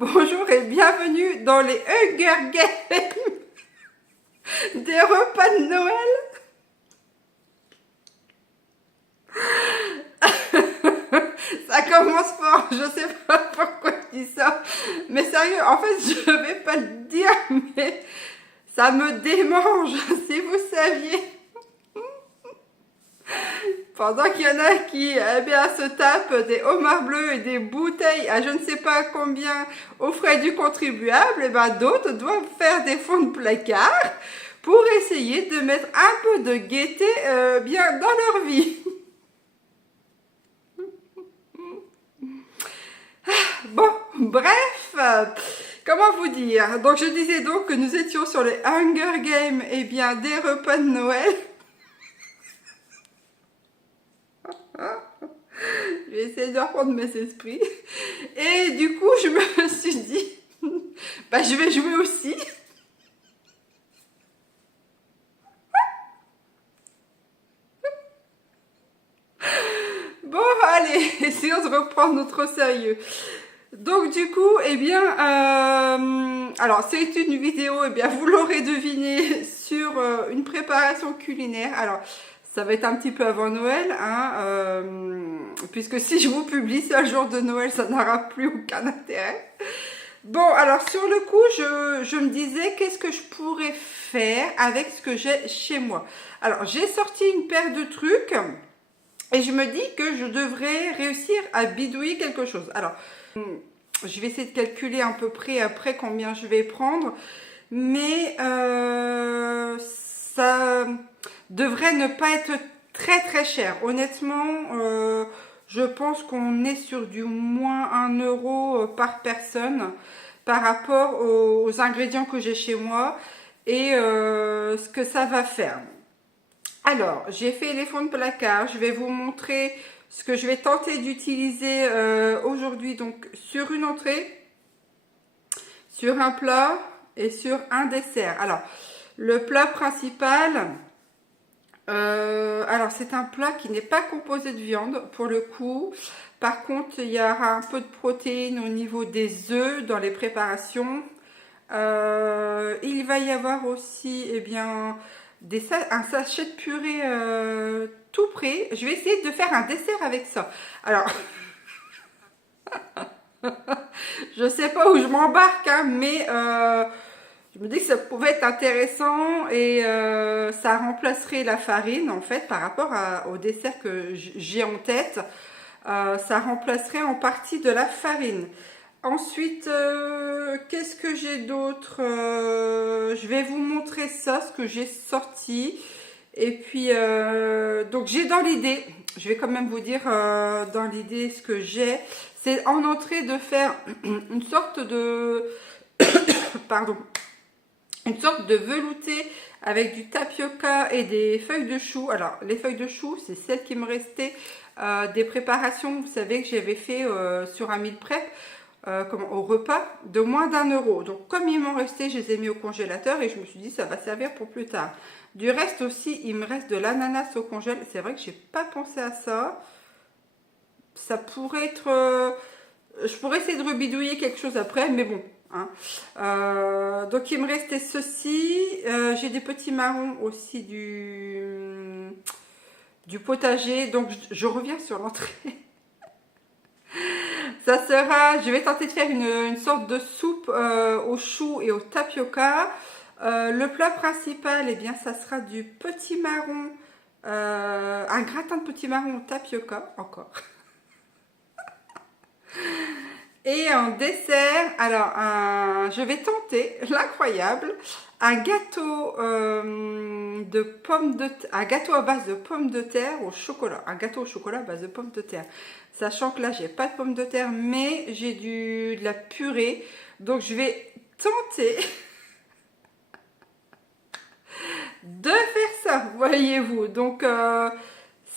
Bonjour et bienvenue dans les Hunger Games des repas de Noël. Ça commence fort, je sais pas pourquoi je dis ça, mais sérieux, en fait je vais pas le dire, mais ça me démange, si vous saviez. Pendant qu'il y en a qui se tapent des homards bleus et des bouteilles à je ne sais pas combien aux frais du contribuable, et d'autres doivent faire des fonds de placard pour essayer de mettre un peu de gaieté bien dans leur vie. Bon, bref, comment vous dire? Donc je disais donc que nous étions sur les Hunger Games, et bien des repas de Noël. Je vais essayer de reprendre mes esprits. Et du coup, je me suis dit, je vais jouer aussi. Bon, allez, essayons de reprendre notre sérieux. Donc du coup, alors c'est une vidéo, vous l'aurez deviné, sur une préparation culinaire. Alors, ça va être un petit peu avant Noël, puisque si je vous publie ça le jour de Noël, ça n'aura plus aucun intérêt. Bon, alors sur le coup, je me disais, qu'est-ce que je pourrais faire avec ce que j'ai chez moi? Alors, j'ai sorti une paire de trucs, et je me dis que je devrais réussir à bidouiller quelque chose. Alors, je vais essayer de calculer à peu près après combien je vais prendre, mais ça devrait ne pas être très très cher. Honnêtement, je pense qu'on est sur du moins 1 € par personne par rapport aux ingrédients que j'ai chez moi et ce que ça va faire. Alors, j'ai fait les fonds de placard. Je vais vous montrer ce que je vais tenter d'utiliser aujourd'hui, donc sur une entrée, sur un plat et sur un dessert. Alors, le plat principal, alors c'est un plat qui n'est pas composé de viande pour le coup. Par contre, il y aura un peu de protéines au niveau des œufs dans les préparations. Il va y avoir aussi, un sachet de purée tout prêt. Je vais essayer de faire un dessert avec ça. Alors, je sais pas où je m'embarque, mais je me dis que ça pouvait être intéressant et ça remplacerait la farine en fait par rapport au dessert que j'ai en tête. Ça remplacerait en partie de la farine. Ensuite, qu'est-ce que j'ai d'autre? Je vais vous montrer ça, ce que j'ai sorti. Et puis, donc j'ai dans l'idée, je vais quand même vous dire dans l'idée ce que j'ai. C'est en entrée de faire une sorte de, pardon, une sorte de velouté avec du tapioca et des feuilles de chou. Alors, les feuilles de chou, c'est celles qui me restaient des préparations, vous savez, que j'avais fait sur un meal prep. Au repas de moins d'1 €. Donc comme il m'en restait, je les ai mis au congélateur et je me suis dit ça va servir pour plus tard. Du reste aussi, il me reste de l'ananas au congèle. C'est vrai que j'ai pas pensé à ça. Ça pourrait être... je pourrais essayer de rebidouiller quelque chose après, mais bon. Donc il me restait ceci. J'ai des petits marrons aussi du potager. Donc je reviens sur l'entrée. Ça sera, je vais tenter de faire une sorte de soupe au chou et au tapioca. Le plat principal, ça sera du petit marron, un gratin de petit marron au tapioca, encore. Et en dessert, alors je vais tenter l'incroyable, un gâteau un gâteau à base de pommes de terre au chocolat, un gâteau au chocolat à base de pommes de terre. Sachant que là, j'ai pas de pommes de terre, mais j'ai de la purée, donc je vais tenter de faire ça, voyez-vous. Donc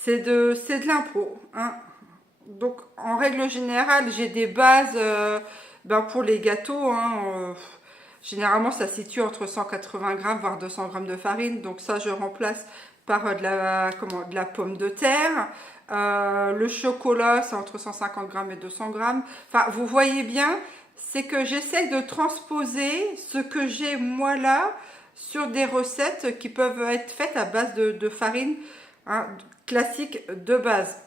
c'est de l'impro, Donc en règle générale, j'ai des bases pour les gâteaux. Généralement, ça se situe entre 180 grammes voire 200 grammes de farine. Donc ça, je remplace par de la pomme de terre. Le chocolat, c'est entre 150 grammes et 200 grammes. Enfin, vous voyez bien, c'est que j'essaie de transposer ce que j'ai moi là sur des recettes qui peuvent être faites à base de farine, hein, classique de base.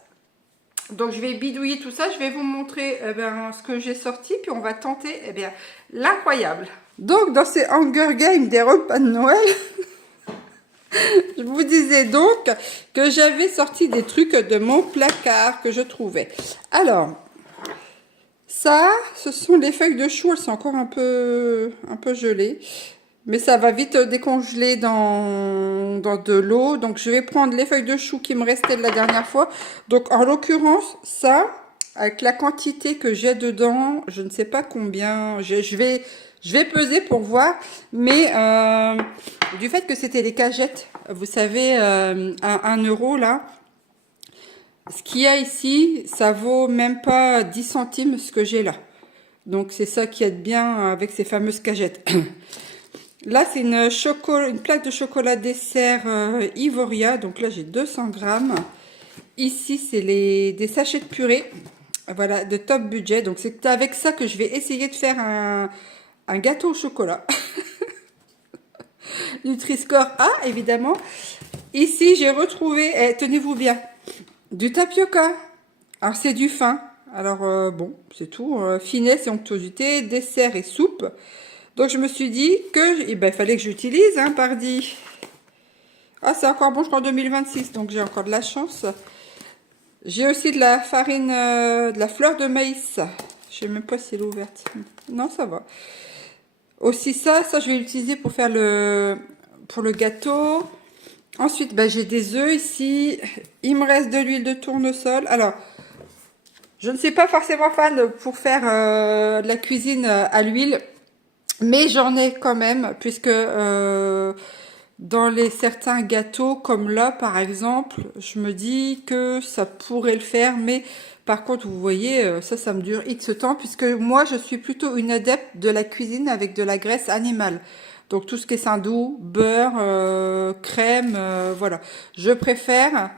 Donc je vais bidouiller tout ça, je vais vous montrer ce que j'ai sorti, puis on va tenter l'incroyable. Donc dans ces Hunger Games des repas de Noël, je vous disais donc que j'avais sorti des trucs de mon placard que je trouvais. Alors, ça, ce sont les feuilles de chou, elles sont encore un peu gelées. Mais ça va vite décongeler dans de l'eau. Donc je vais prendre les feuilles de chou qui me restaient de la dernière fois. Donc en l'occurrence, ça, avec la quantité que j'ai dedans, je ne sais pas combien. Je vais peser pour voir. Mais du fait que c'était les cagettes, vous savez, à 1 euro là. Ce qu'il y a ici, ça vaut même pas 10 centimes ce que j'ai là. Donc c'est ça qui est bien avec ces fameuses cagettes. Là, c'est une plaque de chocolat dessert Ivoria. Donc là, j'ai 200 grammes. Ici, c'est des sachets de purée. Voilà, de top budget. Donc c'est avec ça que je vais essayer de faire un gâteau au chocolat. Nutri-Score A, évidemment. Ici, j'ai retrouvé, tenez-vous bien, du tapioca. Alors, c'est du fin. Alors, bon, c'est tout. Finesse et onctuosité, dessert et soupe. Donc, je me suis dit que il fallait que j'utilise, hein, pardi. Ah, c'est encore bon jusqu'en 2026, donc j'ai encore de la chance. J'ai aussi de la farine, de la fleur de maïs. Je sais même pas si elle est ouverte. Non, ça va. Aussi ça je vais l'utiliser pour faire pour le gâteau. Ensuite, j'ai des œufs ici. Il me reste de l'huile de tournesol. Alors, je ne suis pas forcément fan pour faire de la cuisine à l'huile. Mais j'en ai quand même, puisque dans certains gâteaux, comme là par exemple, je me dis que ça pourrait le faire. Mais par contre, vous voyez, ça me dure X temps, puisque moi je suis plutôt une adepte de la cuisine avec de la graisse animale. Donc tout ce qui est saindoux, beurre, crème, voilà. Je préfère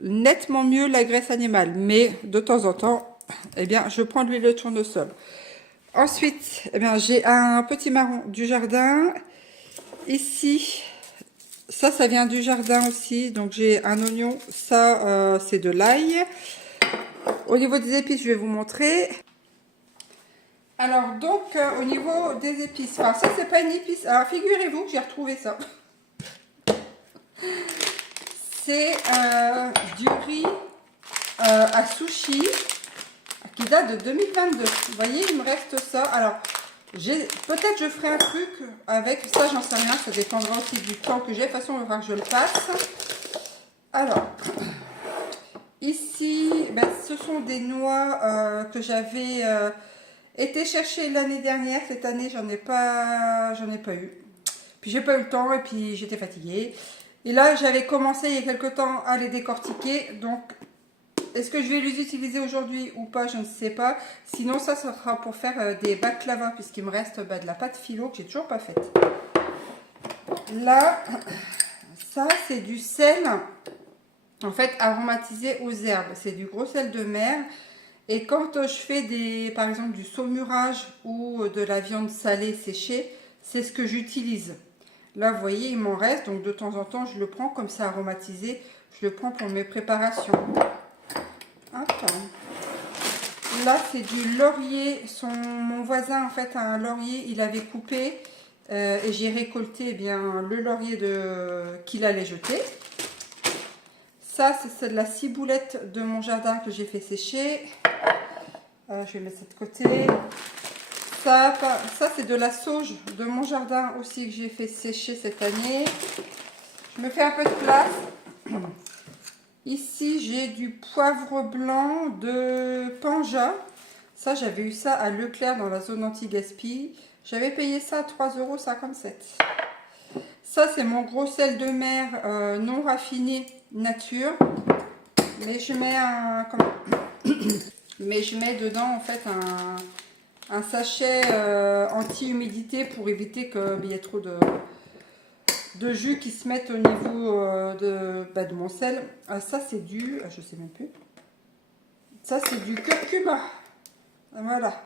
nettement mieux la graisse animale. Mais de temps en temps, je prends de l'huile de tournesol. Ensuite, j'ai un petit marron du jardin. Ici, ça vient du jardin aussi. Donc, j'ai un oignon. Ça, c'est de l'ail. Au niveau des épices, je vais vous montrer. Alors, donc, au niveau des épices. Enfin, ça, c'est pas une épice. Alors, figurez-vous que j'ai retrouvé ça. C'est du riz à sushi qui date de 2022. Vous voyez, il me reste ça. Alors, peut-être je ferai un truc avec ça, j'en sais rien. Ça dépendra aussi du temps que j'ai. De toute façon, on va voir que je le passe. Alors, ici, ce sont des noix que j'avais été chercher l'année dernière. Cette année, j'en ai pas eu. Puis, j'ai pas eu le temps et puis j'étais fatiguée. Et là, j'avais commencé il y a quelques temps à les décortiquer. Donc, est-ce que je vais les utiliser aujourd'hui ou pas? Je ne sais pas. Sinon, ça sera pour faire des baklava, puisqu'il me reste de la pâte phyllo que j'ai toujours pas faite. Là, ça, c'est du sel, en fait, aromatisé aux herbes. C'est du gros sel de mer. Et quand je fais par exemple, du saumurage ou de la viande salée séchée, c'est ce que j'utilise. Là, vous voyez, il m'en reste. Donc, de temps en temps, je le prends comme ça, aromatisé. Je le prends pour mes préparations. Là, c'est du laurier. Mon voisin, en fait, a un laurier. Il avait coupé et j'ai récolté le laurier qu'il allait jeter. Ça, c'est de la ciboulette de mon jardin que j'ai fait sécher. Je vais mettre ça de côté. Ça c'est de la sauge de mon jardin aussi que j'ai fait sécher cette année. Je me fais un peu de place. Ici, j'ai du poivre blanc de Panja. Ça, j'avais eu ça à Leclerc dans la zone anti-gaspi. J'avais payé ça à 3,57 €. Ça, c'est mon gros sel de mer non raffiné nature. Mais je mets dedans en fait un sachet anti-humidité pour éviter qu'il y ait trop de jus qui se mettent au niveau de mon sel. Ça, c'est je sais même plus. Ça, c'est du curcuma. Voilà.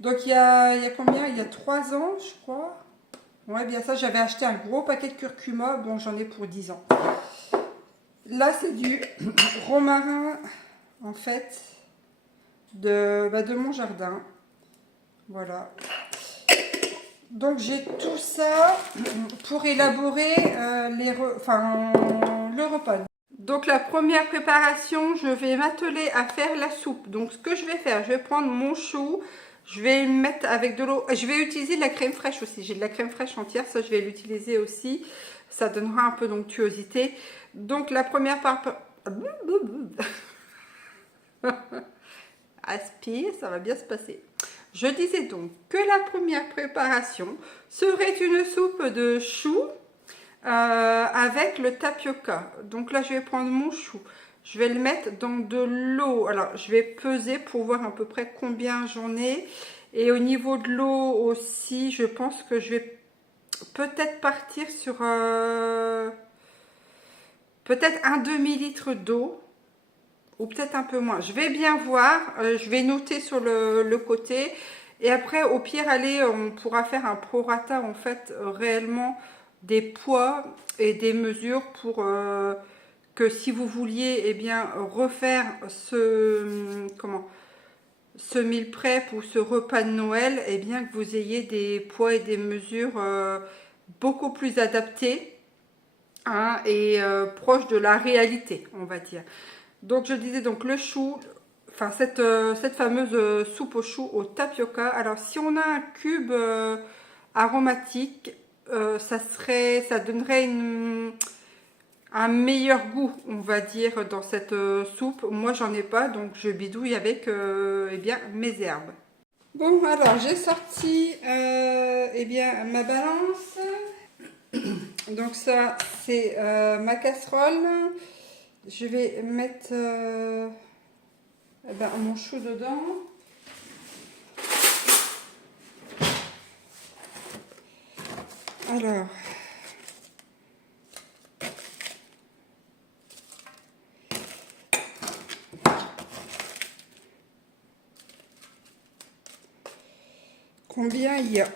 Donc il y a combien? Il y a 3 ans, je crois. Ouais, bien ça, j'avais acheté un gros paquet de curcuma. Bon, j'en ai pour 10 ans. Là, c'est du romarin, en fait, de mon jardin. Voilà. Donc, j'ai tout ça pour élaborer le repas. Donc, la première préparation, je vais m'atteler à faire la soupe. Donc, ce que je vais faire, je vais prendre mon chou. Je vais le mettre avec de l'eau. Je vais utiliser de la crème fraîche aussi. J'ai de la crème fraîche entière. Ça, je vais l'utiliser aussi. Ça donnera un peu d'onctuosité. Donc, la première part... Aspire, ça va bien se passer. Je disais donc que la première préparation serait une soupe de chou avec le tapioca. Donc là, je vais prendre mon chou. Je vais le mettre dans de l'eau. Alors, je vais peser pour voir à peu près combien j'en ai. Et au niveau de l'eau aussi, je pense que je vais peut-être partir sur peut-être un demi-litre d'eau. Ou peut-être un peu moins. Je vais bien voir. Je vais noter sur le côté. Et après, au pire, allez, on pourra faire un prorata, en fait, réellement des poids et des mesures pour... que si vous vouliez eh bien, refaire ce meal prep ou ce repas de Noël, eh bien, que vous ayez des poids et des mesures beaucoup plus adaptés hein, et proches de la réalité, on va dire. Donc, je disais donc le chou, enfin cette fameuse soupe au chou au tapioca. Alors, si on a un cube aromatique, ça donnerait un meilleur goût, on va dire, dans cette soupe. Moi, j'en ai pas, donc je bidouille avec eh bien, mes herbes. Bon, alors, j'ai sorti eh bien, ma balance. Donc ça, c'est ma casserole. Je vais mettre eh ben, mon chou dedans. Alors... Combien il y a?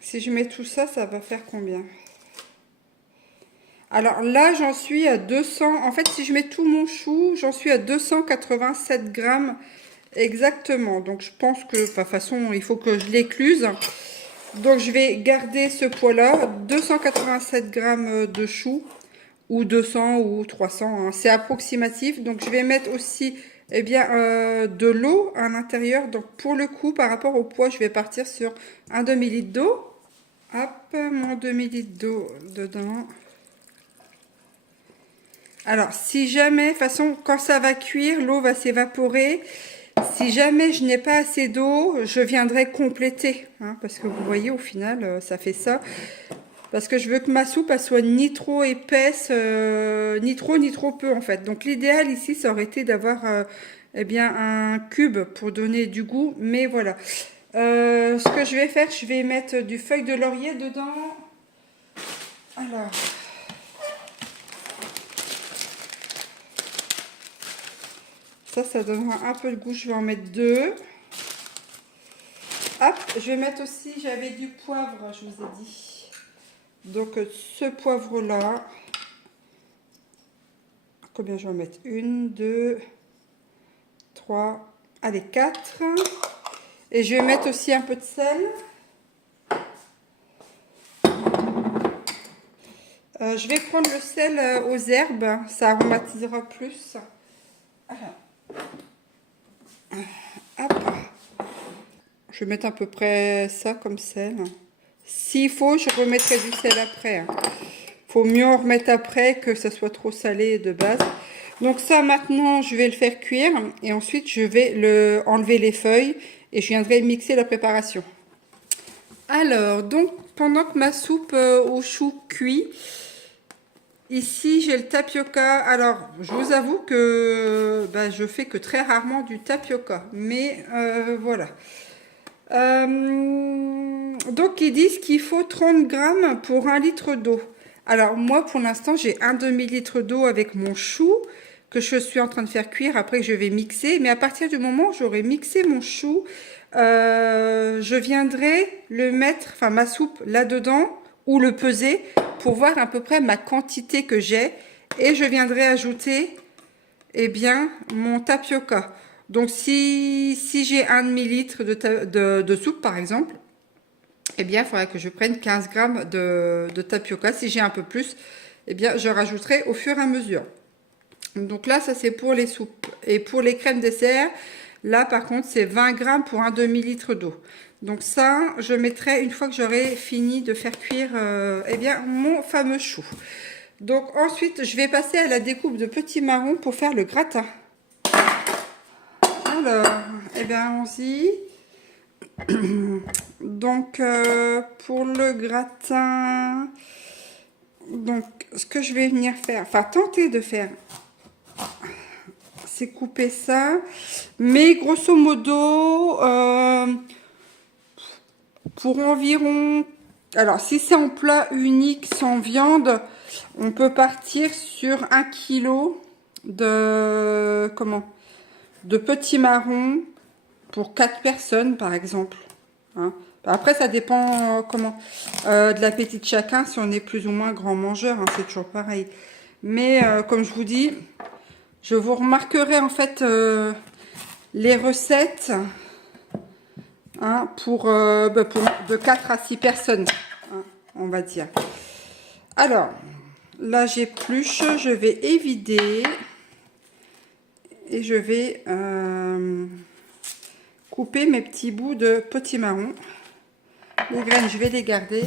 Si je mets tout ça, ça va faire combien? Alors là, j'en suis à 200. En fait, si je mets tout mon chou, j'en suis à 287 grammes exactement. Donc, je pense que, de toute façon, il faut que je l'écluse. Donc, je vais garder ce poids-là, 287 grammes de chou. Ou 200 ou 300, hein. C'est approximatif. Donc, je vais mettre aussi eh bien, de l'eau à l'intérieur. Donc, pour le coup, par rapport au poids, je vais partir sur un demi-litre d'eau. Hop, mon demi-litre d'eau dedans. Alors, si jamais, de toute façon, quand ça va cuire, l'eau va s'évaporer. Si jamais je n'ai pas assez d'eau, je viendrai compléter. Hein, parce que vous voyez, au final, ça fait ça. Parce que je veux que ma soupe elle soit ni trop épaisse, ni trop peu en fait. Donc l'idéal ici, ça aurait été d'avoir eh bien un cube pour donner du goût. Mais voilà. Ce que je vais faire, je vais mettre du feuille de laurier dedans. Alors. Ça donnera un peu de goût. Je vais en mettre 2. Hop, je vais mettre aussi, j'avais du poivre, je vous ai dit. Donc ce poivre là, combien je vais en mettre? 1, 2, 3, allez 4. Et je vais mettre aussi un peu de sel. Je vais prendre le sel aux herbes, ça aromatisera plus. Alors, hop. Je vais mettre à peu près ça comme sel. S'il faut, je remettrai du sel après. Faut mieux en remettre après que ça soit trop salé de base. Donc ça, maintenant, je vais le faire cuire. Et ensuite, je vais enlever les feuilles. Et je viendrai mixer la préparation. Alors, donc, pendant que ma soupe au chou cuit, ici, j'ai le tapioca. Alors, je vous avoue que je fais que très rarement du tapioca. Mais voilà. Donc, ils disent qu'il faut 30 grammes pour 1 litre d'eau. Alors moi pour l'instant j'ai un demi-litre d'eau avec mon chou que je suis en train de faire cuire, après que je vais mixer. Mais à partir du moment où j'aurai mixé mon chou, je viendrai le mettre, enfin ma soupe là-dedans, ou le peser pour voir à peu près ma quantité que j'ai. Et je viendrai ajouter, eh bien, mon tapioca. Donc si j'ai un demi-litre de soupe par exemple, eh bien, il faudrait que je prenne 15 grammes de tapioca. Si j'ai un peu plus, eh bien, je rajouterai au fur et à mesure. Donc là, ça c'est pour les soupes. Et pour les crèmes dessert, là par contre, c'est 20 grammes pour un demi-litre d'eau. Donc ça, je mettrai une fois que j'aurai fini de faire cuire eh bien, mon fameux chou. Donc ensuite, je vais passer à la découpe de petits marrons pour faire le gratin. Alors, eh bien, allons-y. Donc, pour le gratin, donc, ce que je vais venir faire, enfin, tenter de faire, c'est couper ça. Mais grosso modo, pour environ, alors, si c'est en plat unique sans viande, on peut partir sur 1 kg de, de petits marrons pour 4 personnes, par exemple. Hein. Après, ça dépend de l'appétit de chacun, si on est plus ou moins grand mangeur, hein, c'est toujours pareil. Mais comme je vous dis, je vous remarquerai en fait les recettes hein, pour de 4 à 6 personnes, hein, on va dire. Alors, là j'épluche, je vais évider et je vais couper mes petits bouts de petits marrons. Les graines, je vais les garder.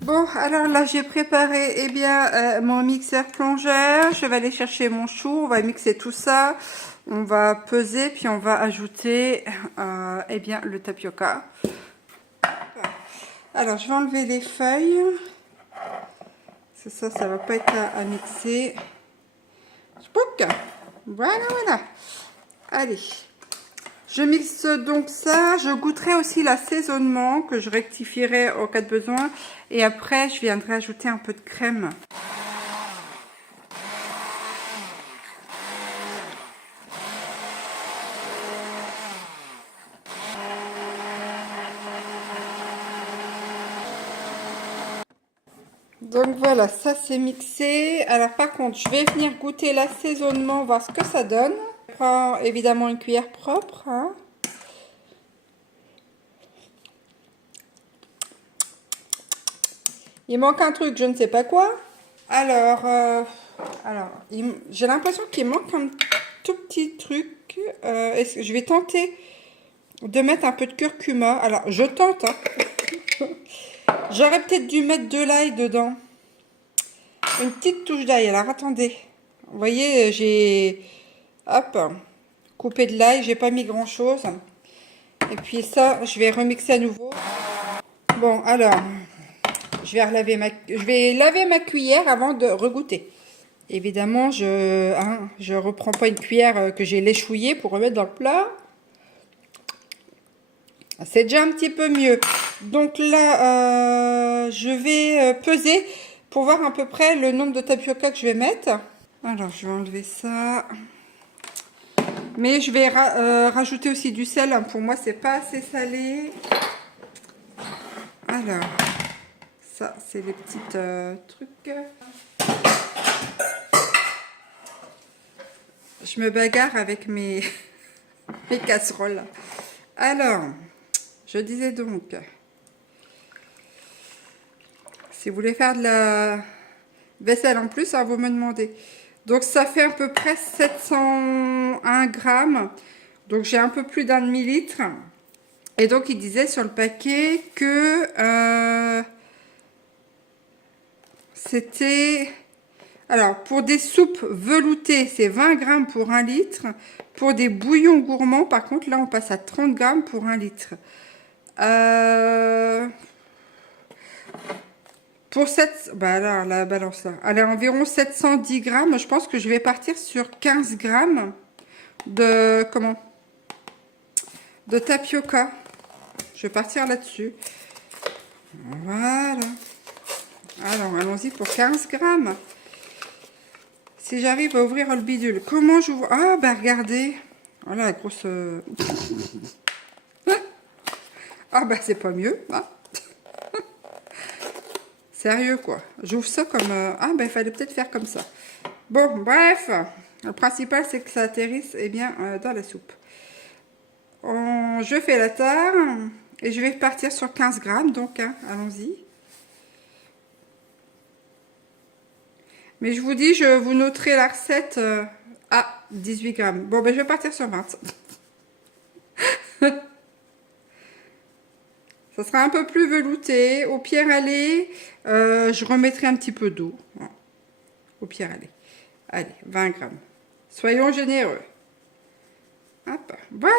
Bon, alors là, j'ai préparé eh bien, mon mixeur plongeur. Je vais aller chercher mon chou. On va mixer tout ça. On va peser, puis on va ajouter eh bien, le tapioca. Alors, je vais enlever les feuilles. Ça va pas être à mixer. Spook. Voilà, voilà. Allez. Je mixe donc ça, je goûterai aussi l'assaisonnement que je rectifierai au cas de besoin et après je viendrai ajouter un peu de crème. Donc voilà, ça c'est mixé. Alors par contre, je vais venir goûter l'assaisonnement, voir ce que ça donne. Je prends évidemment une cuillère propre. Hein. Il manque un truc, je ne sais pas quoi. Alors j'ai l'impression qu'il manque un tout petit truc. Je vais tenter de mettre un peu de curcuma. Alors, je tente. Hein. J'aurais peut-être dû mettre de l'ail dedans. Une petite touche d'ail. Alors, attendez. Vous voyez, j'ai... Hop. Coupé de l'ail. J'ai pas mis grand-chose. Et puis ça, je vais remixer à nouveau. Bon, alors... Je vais laver ma cuillère avant de regoûter. Évidemment, je reprends pas une cuillère que j'ai l'échouillée pour remettre dans le plat. C'est déjà un petit peu mieux. Donc là, je vais peser pour voir à peu près le nombre de tapioca que je vais mettre. Alors, je vais enlever ça. Mais je vais rajouter aussi du sel. Pour moi, c'est pas assez salé. Alors, ça, c'est les petits trucs. Je me bagarre avec mes casseroles. Alors, je disais donc, si vous voulez faire de la vaisselle en plus, hein, vous me demandez. Donc, ça fait à peu près 701 grammes. Donc, j'ai un peu plus d'un demi-litre. Et donc, il disait sur le paquet que c'était... Alors, pour des soupes veloutées, c'est 20 grammes pour 1 litre. Pour des bouillons gourmands, par contre, là, on passe à 30 grammes pour 1 litre. Pour cette... Bah là, la balance là. Elle est environ 710 grammes. Je pense que je vais partir sur 15 grammes de... Comment? De tapioca. Je vais partir là-dessus. Voilà. Alors, allons-y pour 15 grammes. Si j'arrive à ouvrir le bidule. Comment j'ouvre? Ah, bah regardez. Voilà, la grosse... Ah, bah c'est pas mieux. Hein. Sérieux, quoi. J'ouvre ça comme... Ah, bah il fallait peut-être faire comme ça. Bon, bref. Le principal, c'est que ça atterrisse, eh bien, dans la soupe. Je fais la tare. Et je vais partir sur 15 grammes, donc, hein, allons-y. Mais je vous dis, je vous noterai la recette à 18 grammes. Bon, ben je vais partir sur 20. Ça sera un peu plus velouté. Au pire aller, je remettrai un petit peu d'eau. Voilà. Au pire aller. Allez, 20 grammes. Soyons généreux. Hop, voilà.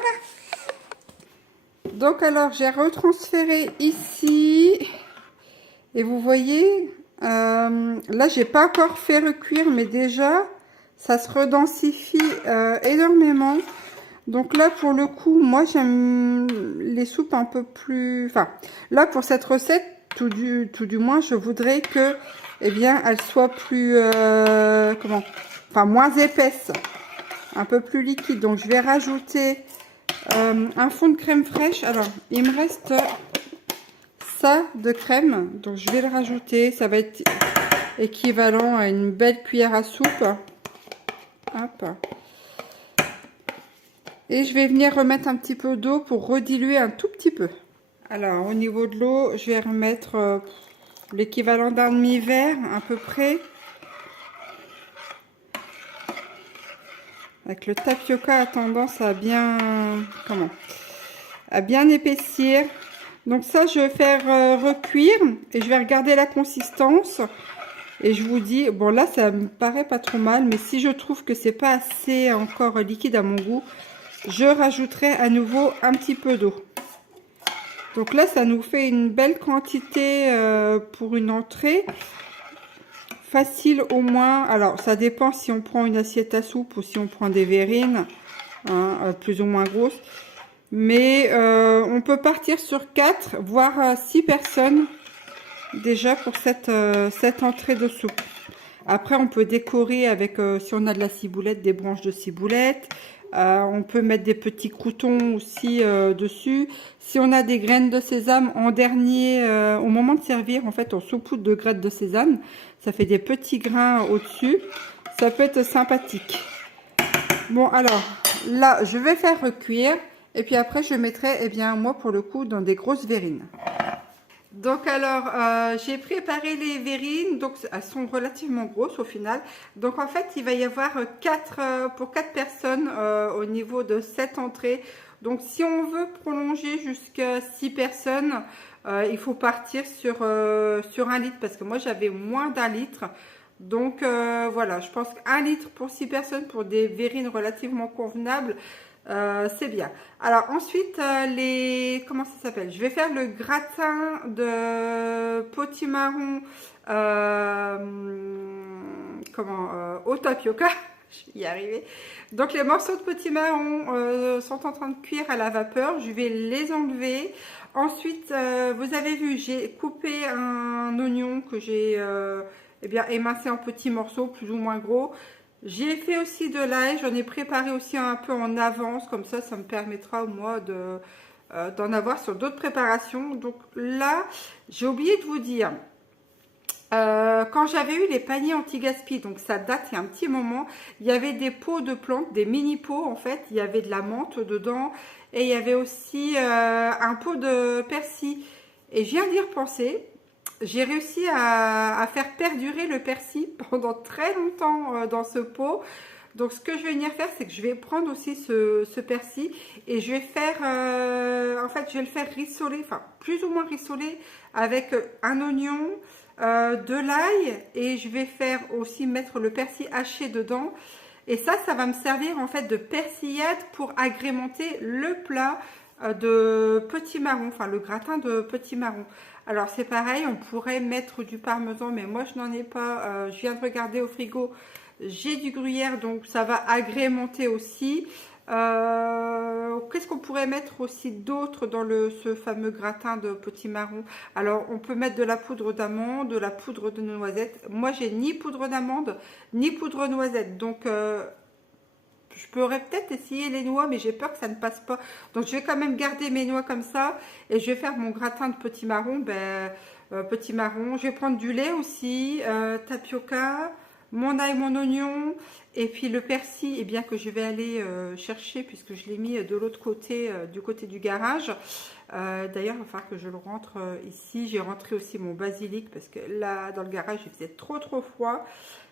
Donc alors, j'ai retransféré ici. Et vous voyez, là, j'ai pas encore fait recuire, mais déjà, ça se redensifie énormément. Donc là, pour le coup, moi, j'aime les soupes un peu plus... Enfin, là, pour cette recette, tout du moins, je voudrais que, eh bien, elle soit plus... comment? Enfin, moins épaisse. Un peu plus liquide. Donc, je vais rajouter un fond de crème fraîche. Alors, il me reste ça de crème. Donc, je vais le rajouter. Ça va être équivalent à une belle cuillère à soupe. Hop. Et je vais venir remettre un petit peu d'eau pour rediluer un tout petit peu. Alors, au niveau de l'eau, je vais remettre l'équivalent d'un demi-verre, à peu près. Avec le tapioca a tendance à bien... Comment? À bien épaissir. Donc ça, je vais faire recuire et je vais regarder la consistance. Et je vous dis, bon là, ça me paraît pas trop mal, mais si je trouve que c'est pas assez encore liquide à mon goût, je rajouterai à nouveau un petit peu d'eau. Donc là, ça nous fait une belle quantité pour une entrée. Facile au moins. Alors, ça dépend si on prend une assiette à soupe ou si on prend des verrines, hein, plus ou moins grosses. Mais on peut partir sur 4, voire 6 personnes déjà pour cette entrée de soupe. Après, on peut décorer avec, si on a de la ciboulette, des branches de ciboulette. On peut mettre des petits croûtons aussi dessus. Si on a des graines de sésame, en dernier, au moment de servir, en fait, on saupoudre de graines de sésame. Ça fait des petits grains au-dessus. Ça peut être sympathique. Bon, alors, là, je vais faire recuire. Et puis après, je mettrai, eh bien, moi, pour le coup, dans des grosses verrines. Donc alors, j'ai préparé les verrines, donc elles sont relativement grosses au final. Donc en fait, il va y avoir pour 4 personnes au niveau de cette entrée. Donc si on veut prolonger jusqu'à 6 personnes, il faut partir sur 1 litre parce que moi j'avais moins d'1 litre. Donc voilà, je pense qu'1 litre pour 6 personnes pour des verrines relativement convenables. C'est bien. Alors ensuite, comment ça s'appelle? Je vais faire le gratin de potimarron au tapioca. Je vais y arriver. Donc les morceaux de potimarron sont en train de cuire à la vapeur. Je vais les enlever. Ensuite, vous avez vu, j'ai coupé un oignon que j'ai eh bien émincé en petits morceaux, plus ou moins gros. J'ai fait aussi de l'ail, j'en ai préparé aussi un peu en avance, comme ça me permettra moi d'en avoir sur d'autres préparations. Donc là, j'ai oublié de vous dire, quand j'avais eu les paniers anti-gaspi, donc ça date il y a un petit moment, il y avait des pots de plantes, des mini pots en fait, il y avait de la menthe dedans et il y avait aussi un pot de persil. Et je viens d'y repenser. J'ai réussi à faire perdurer le persil pendant très longtemps dans ce pot. Donc ce que je vais venir faire, c'est que je vais prendre aussi ce persil et je vais faire, en fait, je vais le faire rissoler, enfin plus ou moins rissoler avec un oignon, de l'ail et je vais faire aussi mettre le persil haché dedans. Et ça va me servir en fait de persillade pour agrémenter le plat de petits marrons, enfin le gratin de petits marrons. Alors c'est pareil, on pourrait mettre du parmesan, mais moi je n'en ai pas. Je viens de regarder au frigo, j'ai du gruyère, donc ça va agrémenter aussi. Qu'est-ce qu'on pourrait mettre aussi d'autre dans ce fameux gratin de petits marrons? Alors on peut mettre de la poudre d'amande, de la poudre de noisette. Moi j'ai ni poudre d'amande ni poudre noisette, donc je pourrais peut-être essayer les noix, mais j'ai peur que ça ne passe pas. Donc je vais quand même garder mes noix comme ça et je vais faire mon gratin de petits marrons. Petits marrons, je vais prendre du lait aussi, tapioca, mon ail, mon oignon, et puis le persil, eh bien que je vais aller chercher puisque je l'ai mis de l'autre côté, du côté du garage. D'ailleurs, il va falloir que je le rentre ici. J'ai rentré aussi mon basilic parce que là, dans le garage, il faisait trop froid.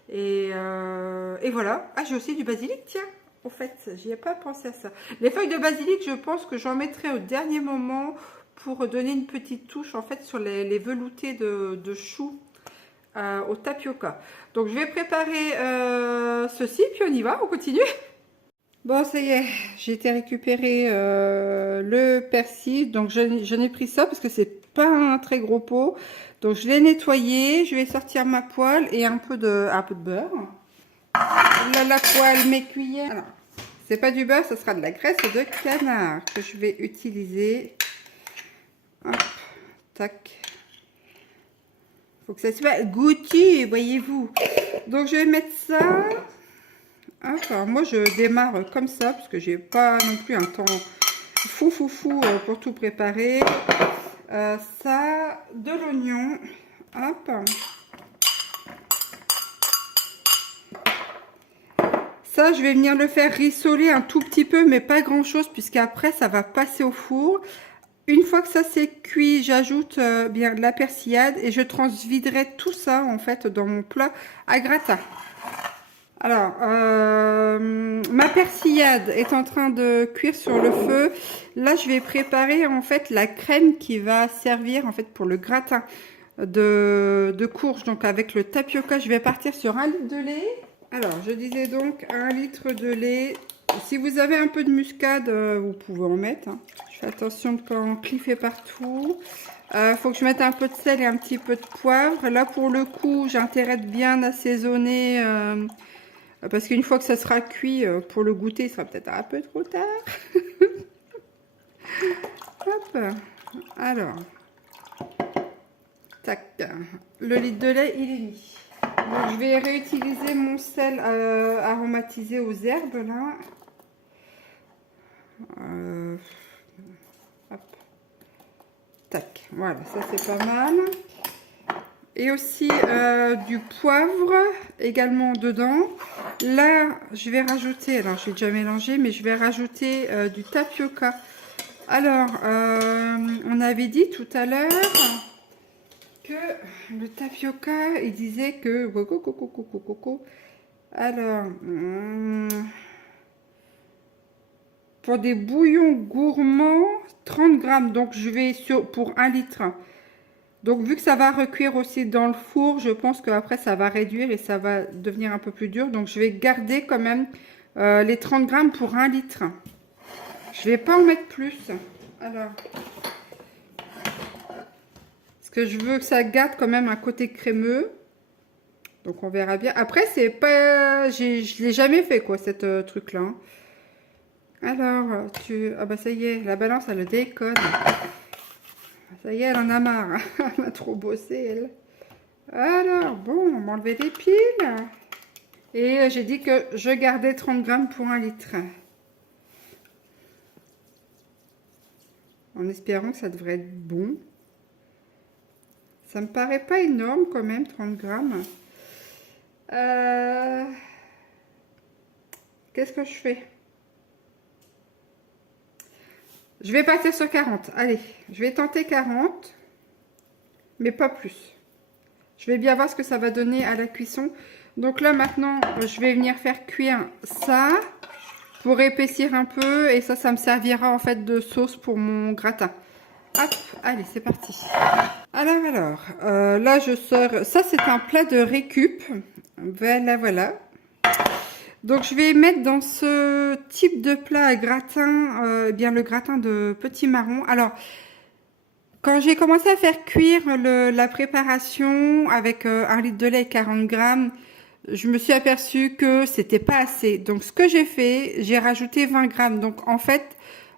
Et voilà. Ah, j'ai aussi du basilic, tiens. Au fait, j'y ai pas pensé à ça. Les feuilles de basilic, je pense que j'en mettrai au dernier moment pour donner une petite touche en fait sur les veloutés de choux au tapioca. Donc je vais préparer ceci, puis on y va, on continue. Bon, ça y est, j'ai été récupérer le persil. Donc je n'ai pris ça parce que c'est pas un très gros pot. Donc je l'ai nettoyé, je vais sortir ma poêle et un peu de beurre. Là, la poêle, mes cuillères. Alors, c'est pas du beurre, ce sera de la graisse de canard que je vais utiliser. Hop, tac. Faut que ça soit goûtu, voyez-vous. Donc je vais mettre ça. Hop, alors moi je démarre comme ça parce que j'ai pas non plus un temps fou pour tout préparer. Ça, de l'oignon. Hop. Ça, je vais venir le faire rissoler un tout petit peu, mais pas grand chose, puisqu'après, ça va passer au four. Une fois que ça c'est cuit, j'ajoute bien de la persillade et je transviderai tout ça, en fait, dans mon plat à gratin. Alors, ma persillade est en train de cuire sur le feu. Là, je vais préparer, en fait, la crème qui va servir, en fait, pour le gratin de courge. Donc, avec le tapioca, je vais partir sur 1 litre de lait. Alors, je disais donc 1 litre de lait. Si vous avez un peu de muscade, vous pouvez en mettre. Hein. Je fais attention de ne pas en cliffer partout. Faut que je mette un peu de sel et un petit peu de poivre. Là, pour le coup, j'ai intérêt de bien assaisonner. Parce qu'une fois que ça sera cuit, pour le goûter, il sera peut-être un peu trop tard. Hop. Alors. Tac. Le litre de lait, il est mis. Donc, je vais réutiliser mon sel aromatisé aux herbes là. Hop. Tac, voilà, ça c'est pas mal. Et aussi du poivre également dedans. Là, je vais rajouter, alors j'ai déjà mélangé, mais je vais rajouter du tapioca. Alors, on avait dit tout à l'heure que le tapioca, il disait que... Alors, pour des bouillons gourmands, 30 grammes. Donc, je vais pour 1 litre. Donc, vu que ça va recuire aussi dans le four, je pense qu'après, ça va réduire et ça va devenir un peu plus dur. Donc, je vais garder quand même les 30 grammes pour 1 litre. Je vais pas en mettre plus. Alors... que je veux que ça garde quand même un côté crémeux. Donc on verra bien. Après c'est pas... Je l'ai jamais fait quoi cette truc là. Alors ah bah ça y est, la balance elle déconne. Ça y est, elle en a marre. Elle a trop bossé elle. Alors bon, on va enlever les piles. Et j'ai dit que je gardais 30 grammes pour 1 litre. En espérant que ça devrait être bon. Ça me paraît pas énorme quand même, 30 grammes. Qu'est-ce que je fais? Je vais partir sur 40. Allez, je vais tenter 40. Mais pas plus. Je vais bien voir ce que ça va donner à la cuisson. Donc là maintenant, je vais venir faire cuire ça. Pour épaissir un peu. Et ça me servira en fait de sauce pour mon gratin. Hop, allez, c'est parti. Alors, là je sors, ça c'est un plat de récup, voilà. Donc je vais mettre dans ce type de plat à gratin, bien le gratin de petits marrons. Alors, quand j'ai commencé à faire cuire la préparation avec 1 litre de lait et 40 grammes, je me suis aperçue que c'était pas assez. Donc ce que j'ai fait, j'ai rajouté 20 grammes. Donc en fait,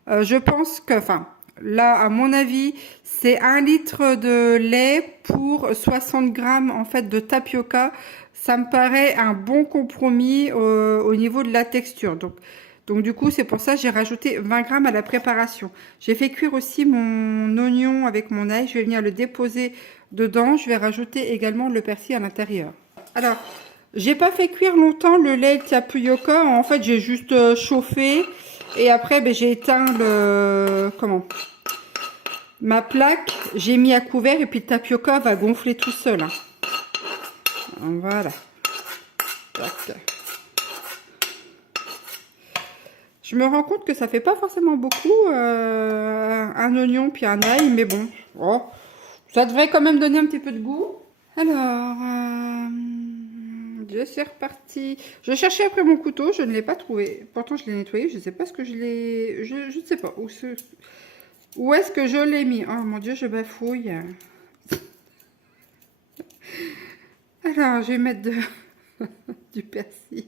je pense que, enfin, là, à mon avis, c'est 1 litre de lait pour 60 grammes en fait de tapioca. Ça me paraît un bon compromis au niveau de la texture. Donc du coup, c'est pour ça que j'ai rajouté 20 grammes à la préparation. J'ai fait cuire aussi mon oignon avec mon ail. Je vais venir le déposer dedans. Je vais rajouter également le persil à l'intérieur. Alors, j'ai pas fait cuire longtemps le lait et le tapioca. En fait, j'ai juste chauffé. Et après, ben, j'ai éteint ma plaque. J'ai mis à couvert et puis le tapioca va gonfler tout seul. Hein. Voilà. Tac. Je me rends compte que ça fait pas forcément beaucoup, un oignon puis un ail, mais bon, oh, ça devrait quand même donner un petit peu de goût. Alors, je suis repartie. Je cherchais après mon couteau, je ne l'ai pas trouvé. Pourtant, je l'ai nettoyé, je ne sais pas ce que je l'ai... Je ne sais pas où est-ce que je l'ai mis. Oh mon Dieu, je bafouille. Alors, je vais mettre du persil.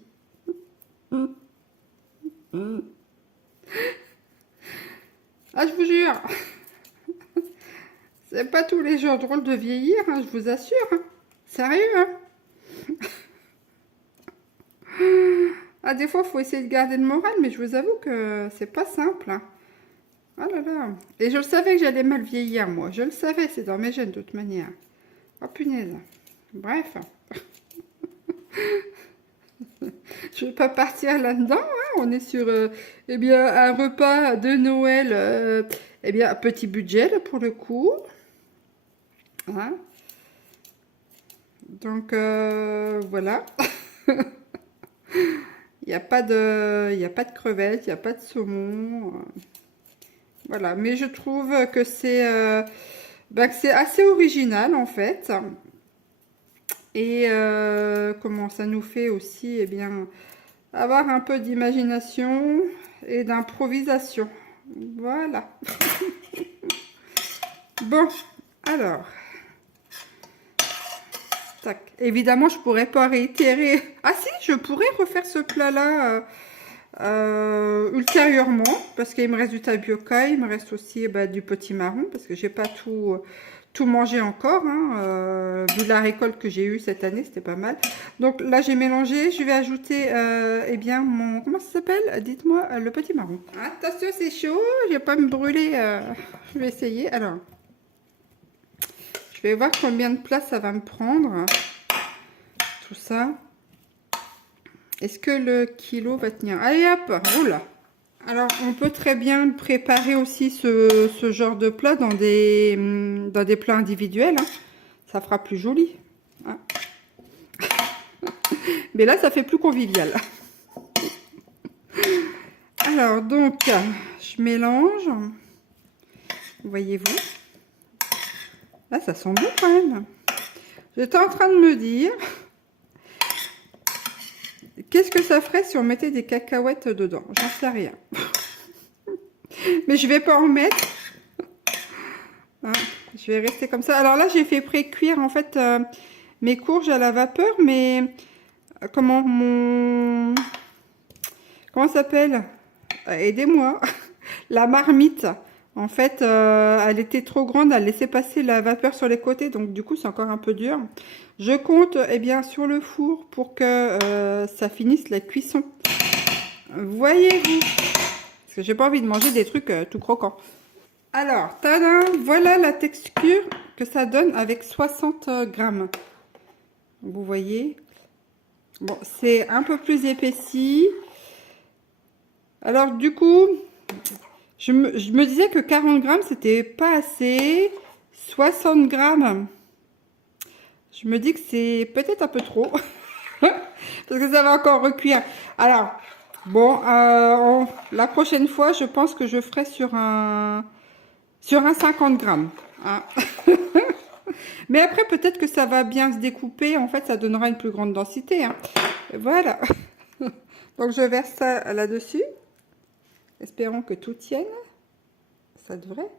Ah, je vous jure, c'est pas tous les jours drôle de vieillir, hein, je vous assure. Hein. Sérieux, hein. Ah, des fois, il faut essayer de garder le moral, mais je vous avoue que c'est pas simple. Hein. Oh là là. Et je le savais que j'allais mal vieillir, moi. Je le savais, c'est dans mes gènes de toute manière. Oh punaise. Bref. Je vais pas partir là-dedans. Hein. On est sur eh bien, un repas de Noël. Eh bien, petit budget là, pour le coup. Hein. Donc, voilà. Il n'y a pas de crevettes, il n'y a pas de saumon. Voilà, mais je trouve que c'est assez original en fait. Et comment ça nous fait aussi, eh bien, avoir un peu d'imagination et d'improvisation. Voilà. Bon, alors. Tac. Évidemment, je pourrais pas réitérer. Ah si, je pourrais refaire ce plat-là ultérieurement, parce qu'il me reste du tapioca, il me reste aussi du petit marron, parce que j'ai pas tout mangé encore. Hein, vu la récolte que j'ai eue cette année, c'était pas mal. Donc là, j'ai mélangé. Je vais ajouter, eh bien, comment ça s'appelle? Dites-moi, le petit marron. Attention, c'est chaud. Je vais pas me brûler. Je vais essayer. Alors. Je vais voir combien de place ça va me prendre, tout ça. Est-ce que le kilo va tenir? Allez hop, oula. Alors, on peut très bien préparer aussi ce genre de plat dans des plats individuels. Hein. Ça fera plus joli. Hein. Mais là, ça fait plus convivial. Alors, donc, je mélange. Voyez-vous? Là, ça sent bon quand même. J'étais en train de me dire, qu'est-ce que ça ferait si on mettait des cacahuètes dedans? J'en sais rien. Mais je vais pas en mettre. Hein, je vais rester comme ça. Alors là, j'ai fait pré-cuire en fait mes courges à la vapeur, mais comment ça s'appelle? Aidez-moi. La marmite. En fait, elle était trop grande, elle laissait passer la vapeur sur les côtés, donc du coup, c'est encore un peu dur. Je compte, eh bien, sur le four pour que ça finisse la cuisson. Voyez-vous? Parce que j'ai pas envie de manger des trucs tout croquants. Alors, tadam, voilà la texture que ça donne avec 60 grammes. Vous voyez? Bon, c'est un peu plus épaissi. Alors, du coup... Je me disais que 40 grammes, c'était pas assez. 60 grammes, je me dis que c'est peut-être un peu trop. Parce que ça va encore recuire. Alors, bon, la prochaine fois, je pense que je ferai sur un sur un 50 grammes. Hein. Mais après, peut-être que ça va bien se découper. En fait, ça donnera une plus grande densité. Hein. Voilà. Donc, je verse ça là-dessus. Espérons que tout tienne. Ça devrait.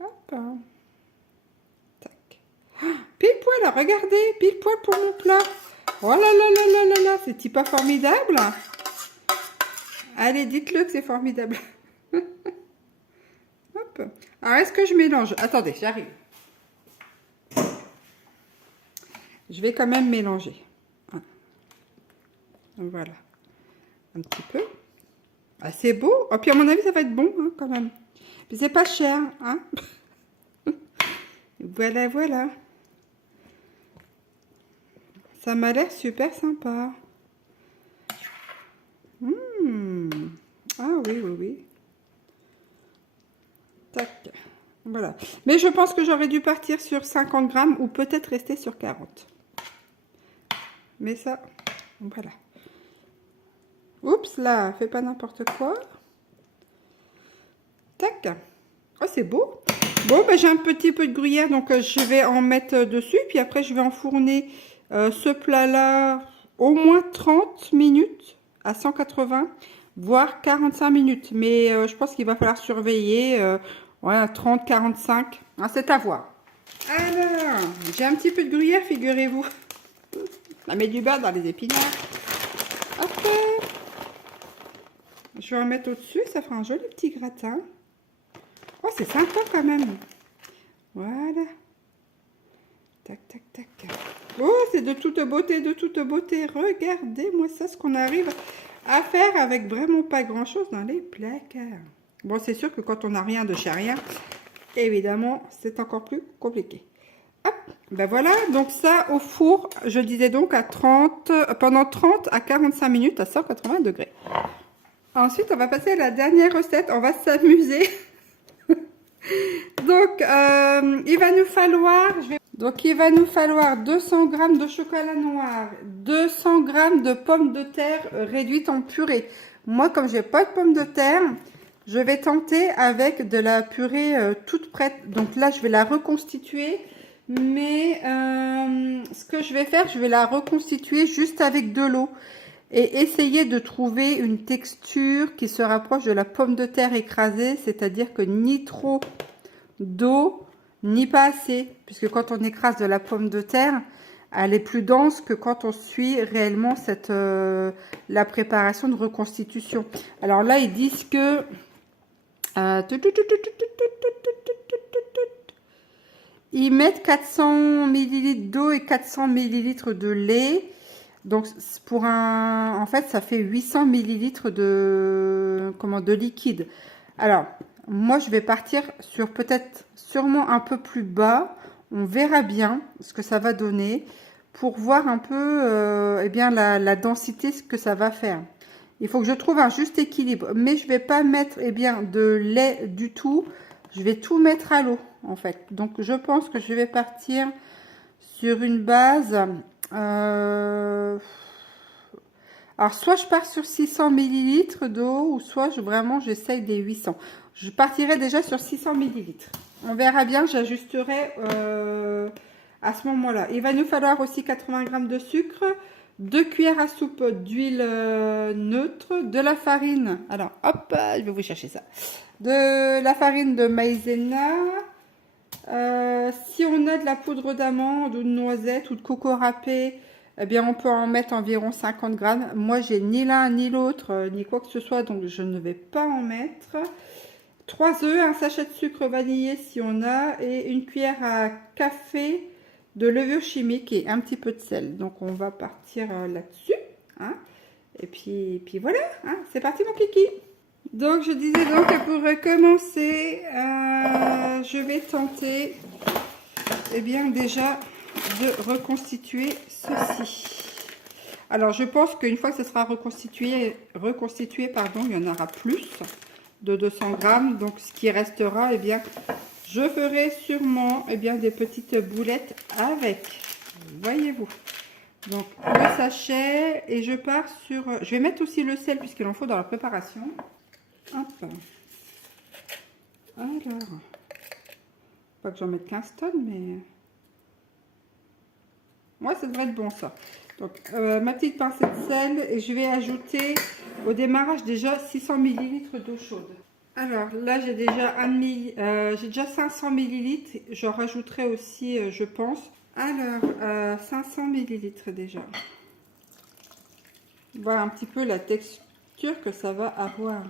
Hop. Tac. Ah, pile poil, regardez. Pile poil pour mon plat. Oh là là là là là là. C'est-il pas formidable? Allez, dites-le que c'est formidable. Hop. Alors, est-ce que je mélange? Attendez, j'arrive. Je vais quand même mélanger. Voilà. Un petit peu. Ah, c'est beau. Oh, puis à mon avis, ça va être bon hein, quand même. Puis c'est pas cher. Hein. Voilà, voilà. Ça m'a l'air super sympa. Ah oui, oui, oui. Tac. Voilà. Mais je pense que j'aurais dû partir sur 50 grammes ou peut-être rester sur 40. Mais ça, voilà. Oups, là, fais pas n'importe quoi. Tac. Oh, c'est beau. Bon, ben, j'ai un petit peu de gruyère, donc je vais en mettre dessus. Puis après, je vais enfourner ce plat-là au moins 30 minutes à 180, voire 45 minutes. Mais je pense qu'il va falloir surveiller. Ouais, 30-45. Ah, c'est à voir. Alors, j'ai un petit peu de gruyère, figurez-vous. On met du beurre dans les épinards. Hop. Je vais en mettre au-dessus, ça fera un joli petit gratin. Oh, c'est sympa quand même. Voilà. Tac, tac, tac. Oh, c'est de toute beauté, de toute beauté. Regardez-moi ça, ce qu'on arrive à faire avec vraiment pas grand-chose dans les placards. Bon, c'est sûr que quand on n'a rien de chez rien, évidemment, c'est encore plus compliqué. Hop, ben voilà. Donc ça, au four, je disais donc à 30, pendant 30 à 45 minutes à 180 degrés. Ensuite, on va passer à la dernière recette. On va s'amuser. Donc, il va nous falloir 200 g de chocolat noir, 200 g de pommes de terre réduites en purée. Moi, comme j'ai pas de pommes de terre, je vais tenter avec de la purée toute prête. Donc là, je vais la reconstituer. Mais ce que je vais faire, je vais la reconstituer juste avec de l'eau. Et essayer de trouver une texture qui se rapproche de la pomme de terre écrasée. C'est-à-dire que ni trop d'eau, ni pas assez, puisque quand on écrase de la pomme de terre, elle est plus dense que quand on suit réellement la préparation de reconstitution. Alors là, ils disent que ils mettent 400 ml d'eau et 400 ml de lait. Donc en fait, ça fait 800 ml de liquide. Alors, moi, je vais partir sur sûrement un peu plus bas. On verra bien ce que ça va donner pour voir un peu eh bien, la densité, ce que ça va faire. Il faut que je trouve un juste équilibre. Mais je vais pas mettre eh bien, de lait du tout. Je vais tout mettre à l'eau, en fait. Donc, je pense que je vais partir sur une base... alors, soit je pars sur 600 ml d'eau, ou soit vraiment j'essaye des 800. Je partirai déjà sur 600 ml. On verra bien, j'ajusterai à ce moment-là. Il va nous falloir aussi 80 g de sucre, 2 cuillères à soupe d'huile neutre, de la farine. Alors, hop, je vais vous chercher ça. De la farine de maïzena. Si on a de la poudre d'amande ou de noisette ou de coco râpé, eh bien on peut en mettre environ 50 grammes. Moi j'ai ni l'un ni l'autre, ni quoi que ce soit, donc je ne vais pas en mettre. 3 œufs, un sachet de sucre vanillé si on a, et une cuillère à café de levure chimique et un petit peu de sel. Donc on va partir là-dessus. Hein. Et puis voilà, hein. C'est parti mon kiki. Donc je disais donc que pour recommencer, je vais tenter eh bien déjà de reconstituer ceci. Alors je pense qu'une fois que ce sera reconstitué, pardon, il y en aura plus de 200 grammes. Donc ce qui restera, eh bien, je ferai sûrement eh bien, des petites boulettes avec. Voyez-vous. Donc le sachet, et je pars sur... Je vais mettre aussi le sel puisqu'il en faut dans la préparation. Hop. Alors, Pas que j'en mette 15 tonnes, mais... Moi, ça devrait être bon, ça. Donc, ma petite pincée de sel. Et je vais ajouter au démarrage déjà 600 ml d'eau chaude. Alors, là, j'ai déjà, j'ai déjà 500 ml. J'en rajouterai aussi, je pense. Alors, 500 ml déjà. Voir un petit peu la texture que ça va avoir.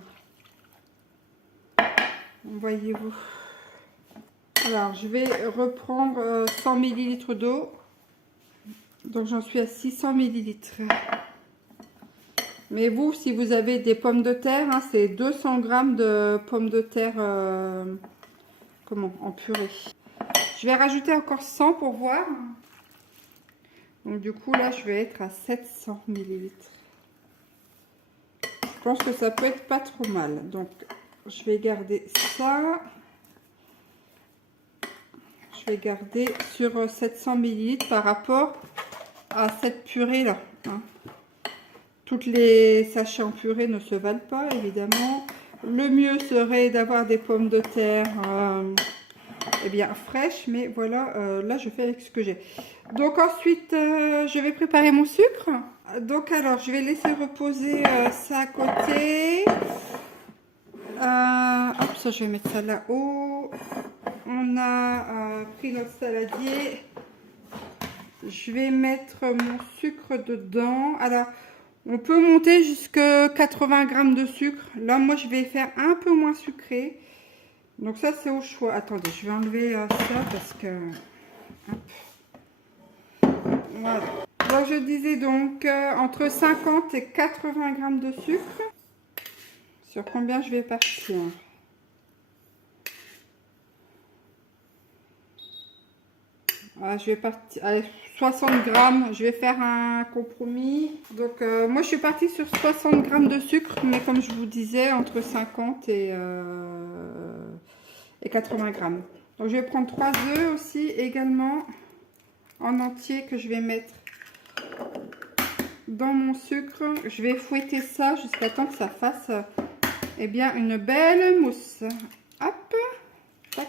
Voyez-vous. Alors, je vais reprendre 100 ml d'eau. Donc, j'en suis à 600 ml. Mais vous, si vous avez des pommes de terre, hein, c'est 200 g de pommes de terre en purée. Je vais rajouter encore 100 pour voir. Donc, du coup, là, je vais être à 700 ml. Je pense que ça peut être pas trop mal. Donc, je vais garder ça. Je vais garder sur 700 ml par rapport à cette purée là. Hein. Toutes les sachets en purée ne se valent pas, évidemment. Le mieux serait d'avoir des pommes de terre eh bien fraîches, mais voilà, là je fais avec ce que j'ai. Donc ensuite, je vais préparer mon sucre. Donc alors, je vais laisser reposer ça à côté. Hop, ça je vais mettre ça là-haut. On a pris notre saladier. Je vais mettre mon sucre dedans. Alors, on peut monter jusqu'à 80 g de sucre. Là, moi, je vais faire un peu moins sucré. Donc ça, c'est au choix. Attendez, je vais enlever ça parce que... Hop. Voilà. Donc, je disais donc entre 50 et 80 g de sucre. Sur combien je vais partir? Ah, je vais partir... Allez, 60 g, je vais faire un compromis. Donc, moi, je suis partie sur 60 g de sucre, mais comme je vous disais, entre 50 et 80 g. Donc, je vais prendre 3 œufs aussi, également, en entier, que je vais mettre dans mon sucre. Je vais fouetter ça jusqu'à temps que ça fasse, eh bien, une belle mousse. Hop, tac.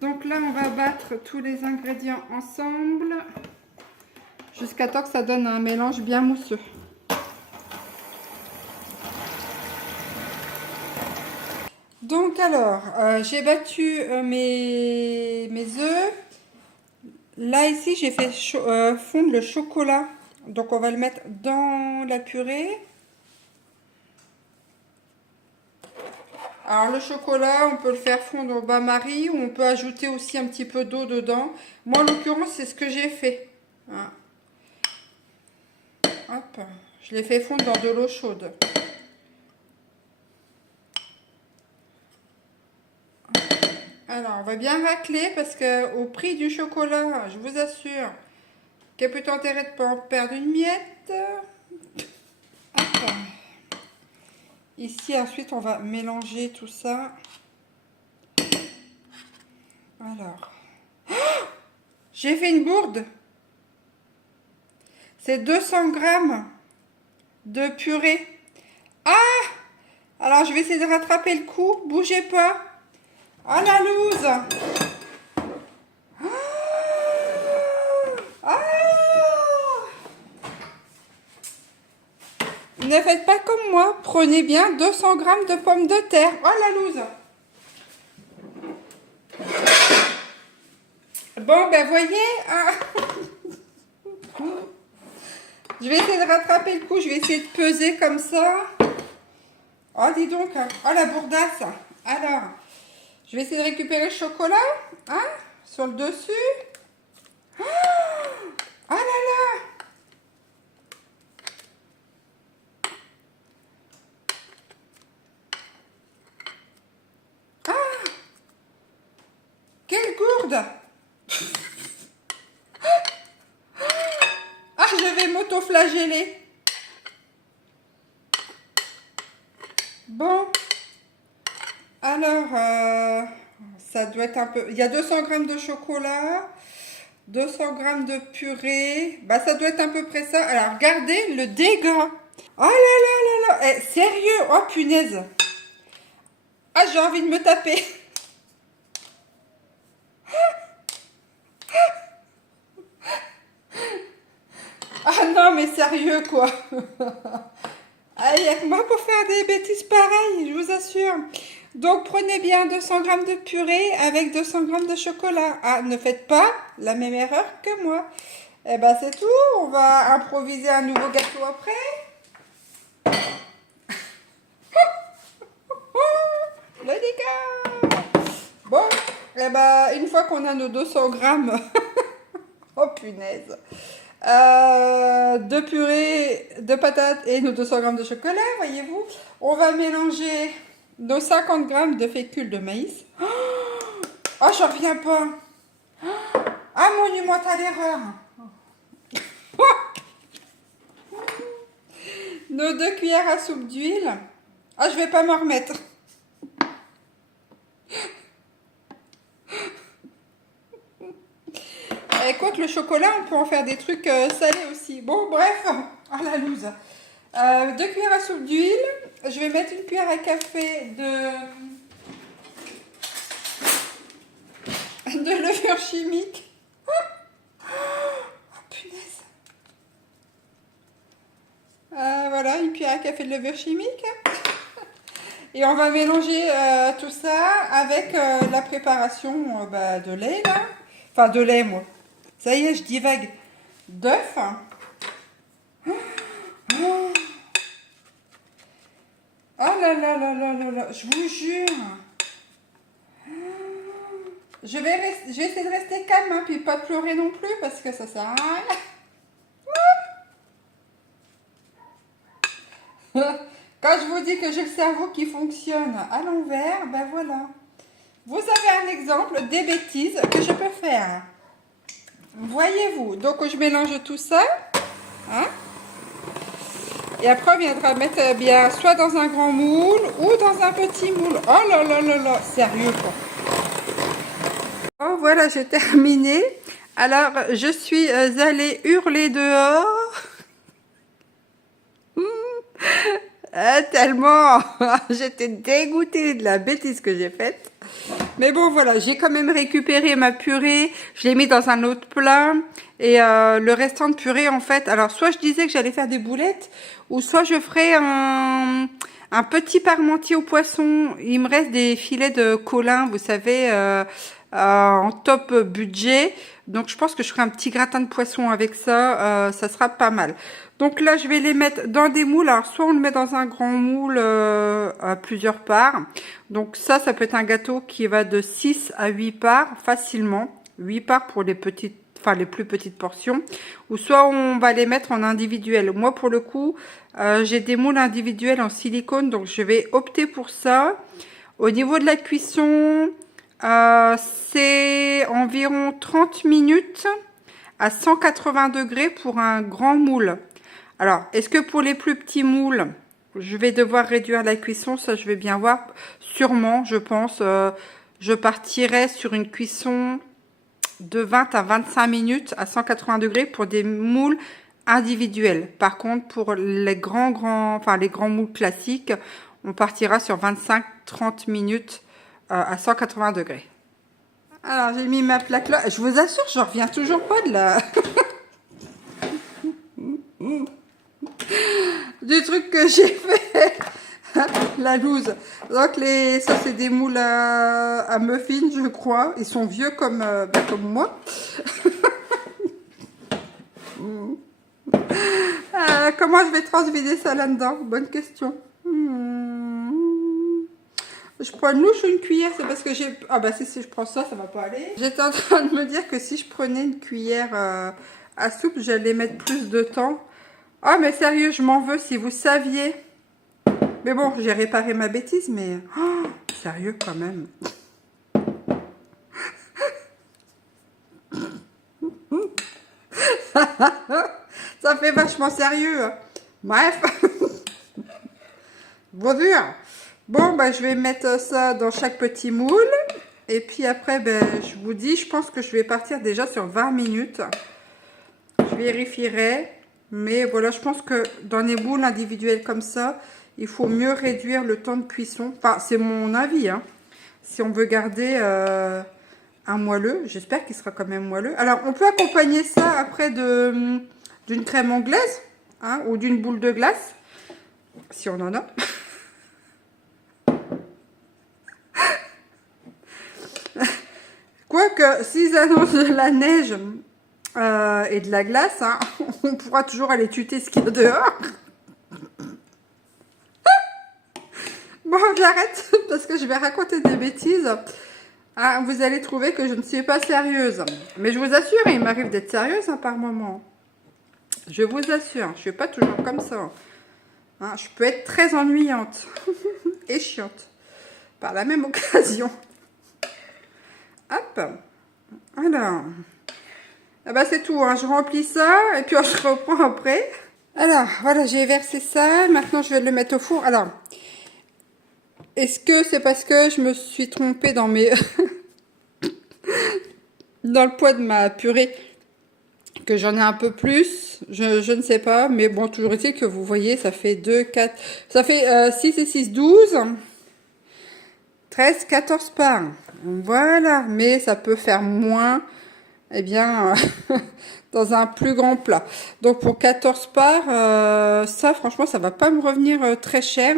Donc là, on va battre tous les ingrédients ensemble. Jusqu'à temps que ça donne un mélange bien mousseux. Donc alors, j'ai battu mes œufs. Là ici, j'ai fait fondre le chocolat. Donc on va le mettre dans la purée. Alors le chocolat, on peut le faire fondre au bain-marie ou on peut ajouter aussi un petit peu d'eau dedans. Moi en l'occurrence, c'est ce que j'ai fait. Hein. Hop, je l'ai fait fondre dans de l'eau chaude. Alors, on va bien racler parce que au prix du chocolat, je vous assure qu'il y a plutôt intérêt de ne pas en perdre une miette. Hop. Ici, ensuite, on va mélanger tout ça. Alors, oh, j'ai fait une bourde. C'est 200 g de purée. Ah! Alors, je vais essayer de rattraper le coup. Bougez pas. Oh la loose! Ah! Ne faites pas comme moi. Prenez bien 200 g de pommes de terre. Oh la loose! Bon, ben voyez. Ah. Je vais essayer de rattraper le coup. Je vais essayer de peser comme ça. Oh, dis donc. Oh, la bourdasse. Alors, je vais essayer de récupérer le chocolat. Hein, sur le dessus. Oh, oh là là. Ah, quelle gourde. Ah, je vais m'auto-flageller. Bon. Alors, ça doit être un peu... Il y a 200 g de chocolat, 200 g de purée. Bah, ça doit être à peu près ça. Alors, regardez le dégât. Oh là là là là. Eh, sérieux. Oh, punaise. Ah, j'ai envie de me taper. Ah non, mais sérieux, quoi. Ah, il y a que moi pour faire des bêtises pareilles, je vous assure. Donc, prenez bien 200 grammes de purée avec 200 grammes de chocolat. Ah, ne faites pas la même erreur que moi. Eh ben, c'est tout. On va improviser un nouveau gâteau après. Le dégât. Bon, eh ben, une fois qu'on a nos 200 grammes, oh punaise, de purée de patates et nos 200 grammes de chocolat, voyez-vous, on va mélanger nos 50 grammes de fécule de maïs. Oh, j'en reviens pas. Ah, monumentale erreur. Nos 2 cuillères à soupe d'huile. Ah, je vais pas m'en remettre. Et quoi que le chocolat, on peut en faire des trucs salés aussi. Bon, bref, à la loose. 2 cuillères à soupe d'huile. Je vais mettre une cuillère à café de levure chimique. Oh, punaise. Voilà, une cuillère à café de levure chimique. Et on va mélanger tout ça avec la préparation de lait, là. Enfin, de lait, moi. Ça y est, je divague. D'œufs. Oh là là là là là là, je vous jure. Je vais essayer de rester calme, hein, puis pas pleurer non plus, parce que ça sert à rien. Quand je vous dis que j'ai le cerveau qui fonctionne à l'envers, ben voilà. Vous avez un exemple des bêtises que je peux faire. Voyez-vous, donc je mélange tout ça. Hein, et après, on viendra mettre bien soit dans un grand moule ou dans un petit moule. Oh là là là là, sérieux quoi. Oh voilà, j'ai terminé. Alors, je suis allée hurler dehors. Tellement j'étais dégoûtée de la bêtise que j'ai faite. Mais bon, voilà, j'ai quand même récupéré ma purée. Je l'ai mis dans un autre plat. Et le restant de purée, en fait, alors soit je disais que j'allais faire des boulettes, ou soit je ferais un petit parmentier au poisson. Il me reste des filets de colin, vous savez, en top budget. Donc je pense que je ferai un petit gratin de poisson avec ça. Ça sera pas mal. Donc là, je vais les mettre dans des moules. Alors, soit on le met dans un grand moule à plusieurs parts. Donc ça peut être un gâteau qui va de 6 à 8 parts facilement. 8 parts pour les petites, enfin les plus petites portions. Ou soit on va les mettre en individuel. Moi, pour le coup, j'ai des moules individuels en silicone. Donc, je vais opter pour ça. Au niveau de la cuisson, c'est environ 30 minutes à 180 degrés pour un grand moule. Alors, est-ce que pour les plus petits moules, je vais devoir réduire la cuisson? Ça, je vais bien voir. Sûrement, je pense. Je partirai sur une cuisson de 20 à 25 minutes à 180 degrés pour des moules individuels. Par contre, pour les grands moules classiques, on partira sur 25-30 minutes à 180 degrés. Alors, j'ai mis ma plaque là. Je vous assure, je reviens toujours pas de la... du truc que j'ai fait. La loose. Donc, ça, c'est des moules à muffins, je crois. Ils sont vieux comme moi. Comment je vais transvider ça là-dedans? Bonne question. Je prends une louche ou une cuillère? C'est parce que j'ai... Ah bah si je prends ça, ça va pas aller. J'étais en train de me dire que si je prenais une cuillère à soupe, j'allais mettre plus de temps. Ah mais sérieux, je m'en veux si vous saviez. Mais bon, j'ai réparé ma bêtise, mais... Oh, sérieux quand même. Ça fait vachement sérieux. Bref. Bon dur. Bon, bah, je vais mettre ça dans chaque petit moule. Et puis après, ben, je vous dis, je pense que je vais partir déjà sur 20 minutes. Je vérifierai. Mais voilà, je pense que dans les moules individuels comme ça, il faut mieux réduire le temps de cuisson. Enfin, c'est mon avis. Hein. Si on veut garder un moelleux. J'espère qu'il sera quand même moelleux. Alors, on peut accompagner ça après d'une crème anglaise, hein, ou d'une boule de glace, si on en a. Quoique, s'ils annoncent de la neige et de la glace, hein, on pourra toujours aller tuter ce qu'il y a dehors. Bon, j'arrête parce que je vais raconter des bêtises. Ah, vous allez trouver que je ne suis pas sérieuse. Mais je vous assure, il m'arrive d'être sérieuse hein, par moment. Je vous assure, je ne suis pas toujours comme ça. Hein, je peux être très ennuyante et chiante par la même occasion. Hop. Alors. Ah bah c'est tout, hein. Je remplis ça et puis je reprends après. Alors, voilà, j'ai versé ça. Maintenant, je vais le mettre au four. Alors, est-ce que c'est parce que je me suis trompée dans mes... dans le poids de ma purée que j'en ai un peu plus? Je ne sais pas. Mais bon, toujours est-il que vous voyez, ça fait 2, 4... Ça fait 6 et 6, 12... 13, 14 parts. Voilà, mais ça peut faire moins, eh bien, dans un plus grand plat. Donc pour 14 parts, ça franchement, ça va pas me revenir très cher.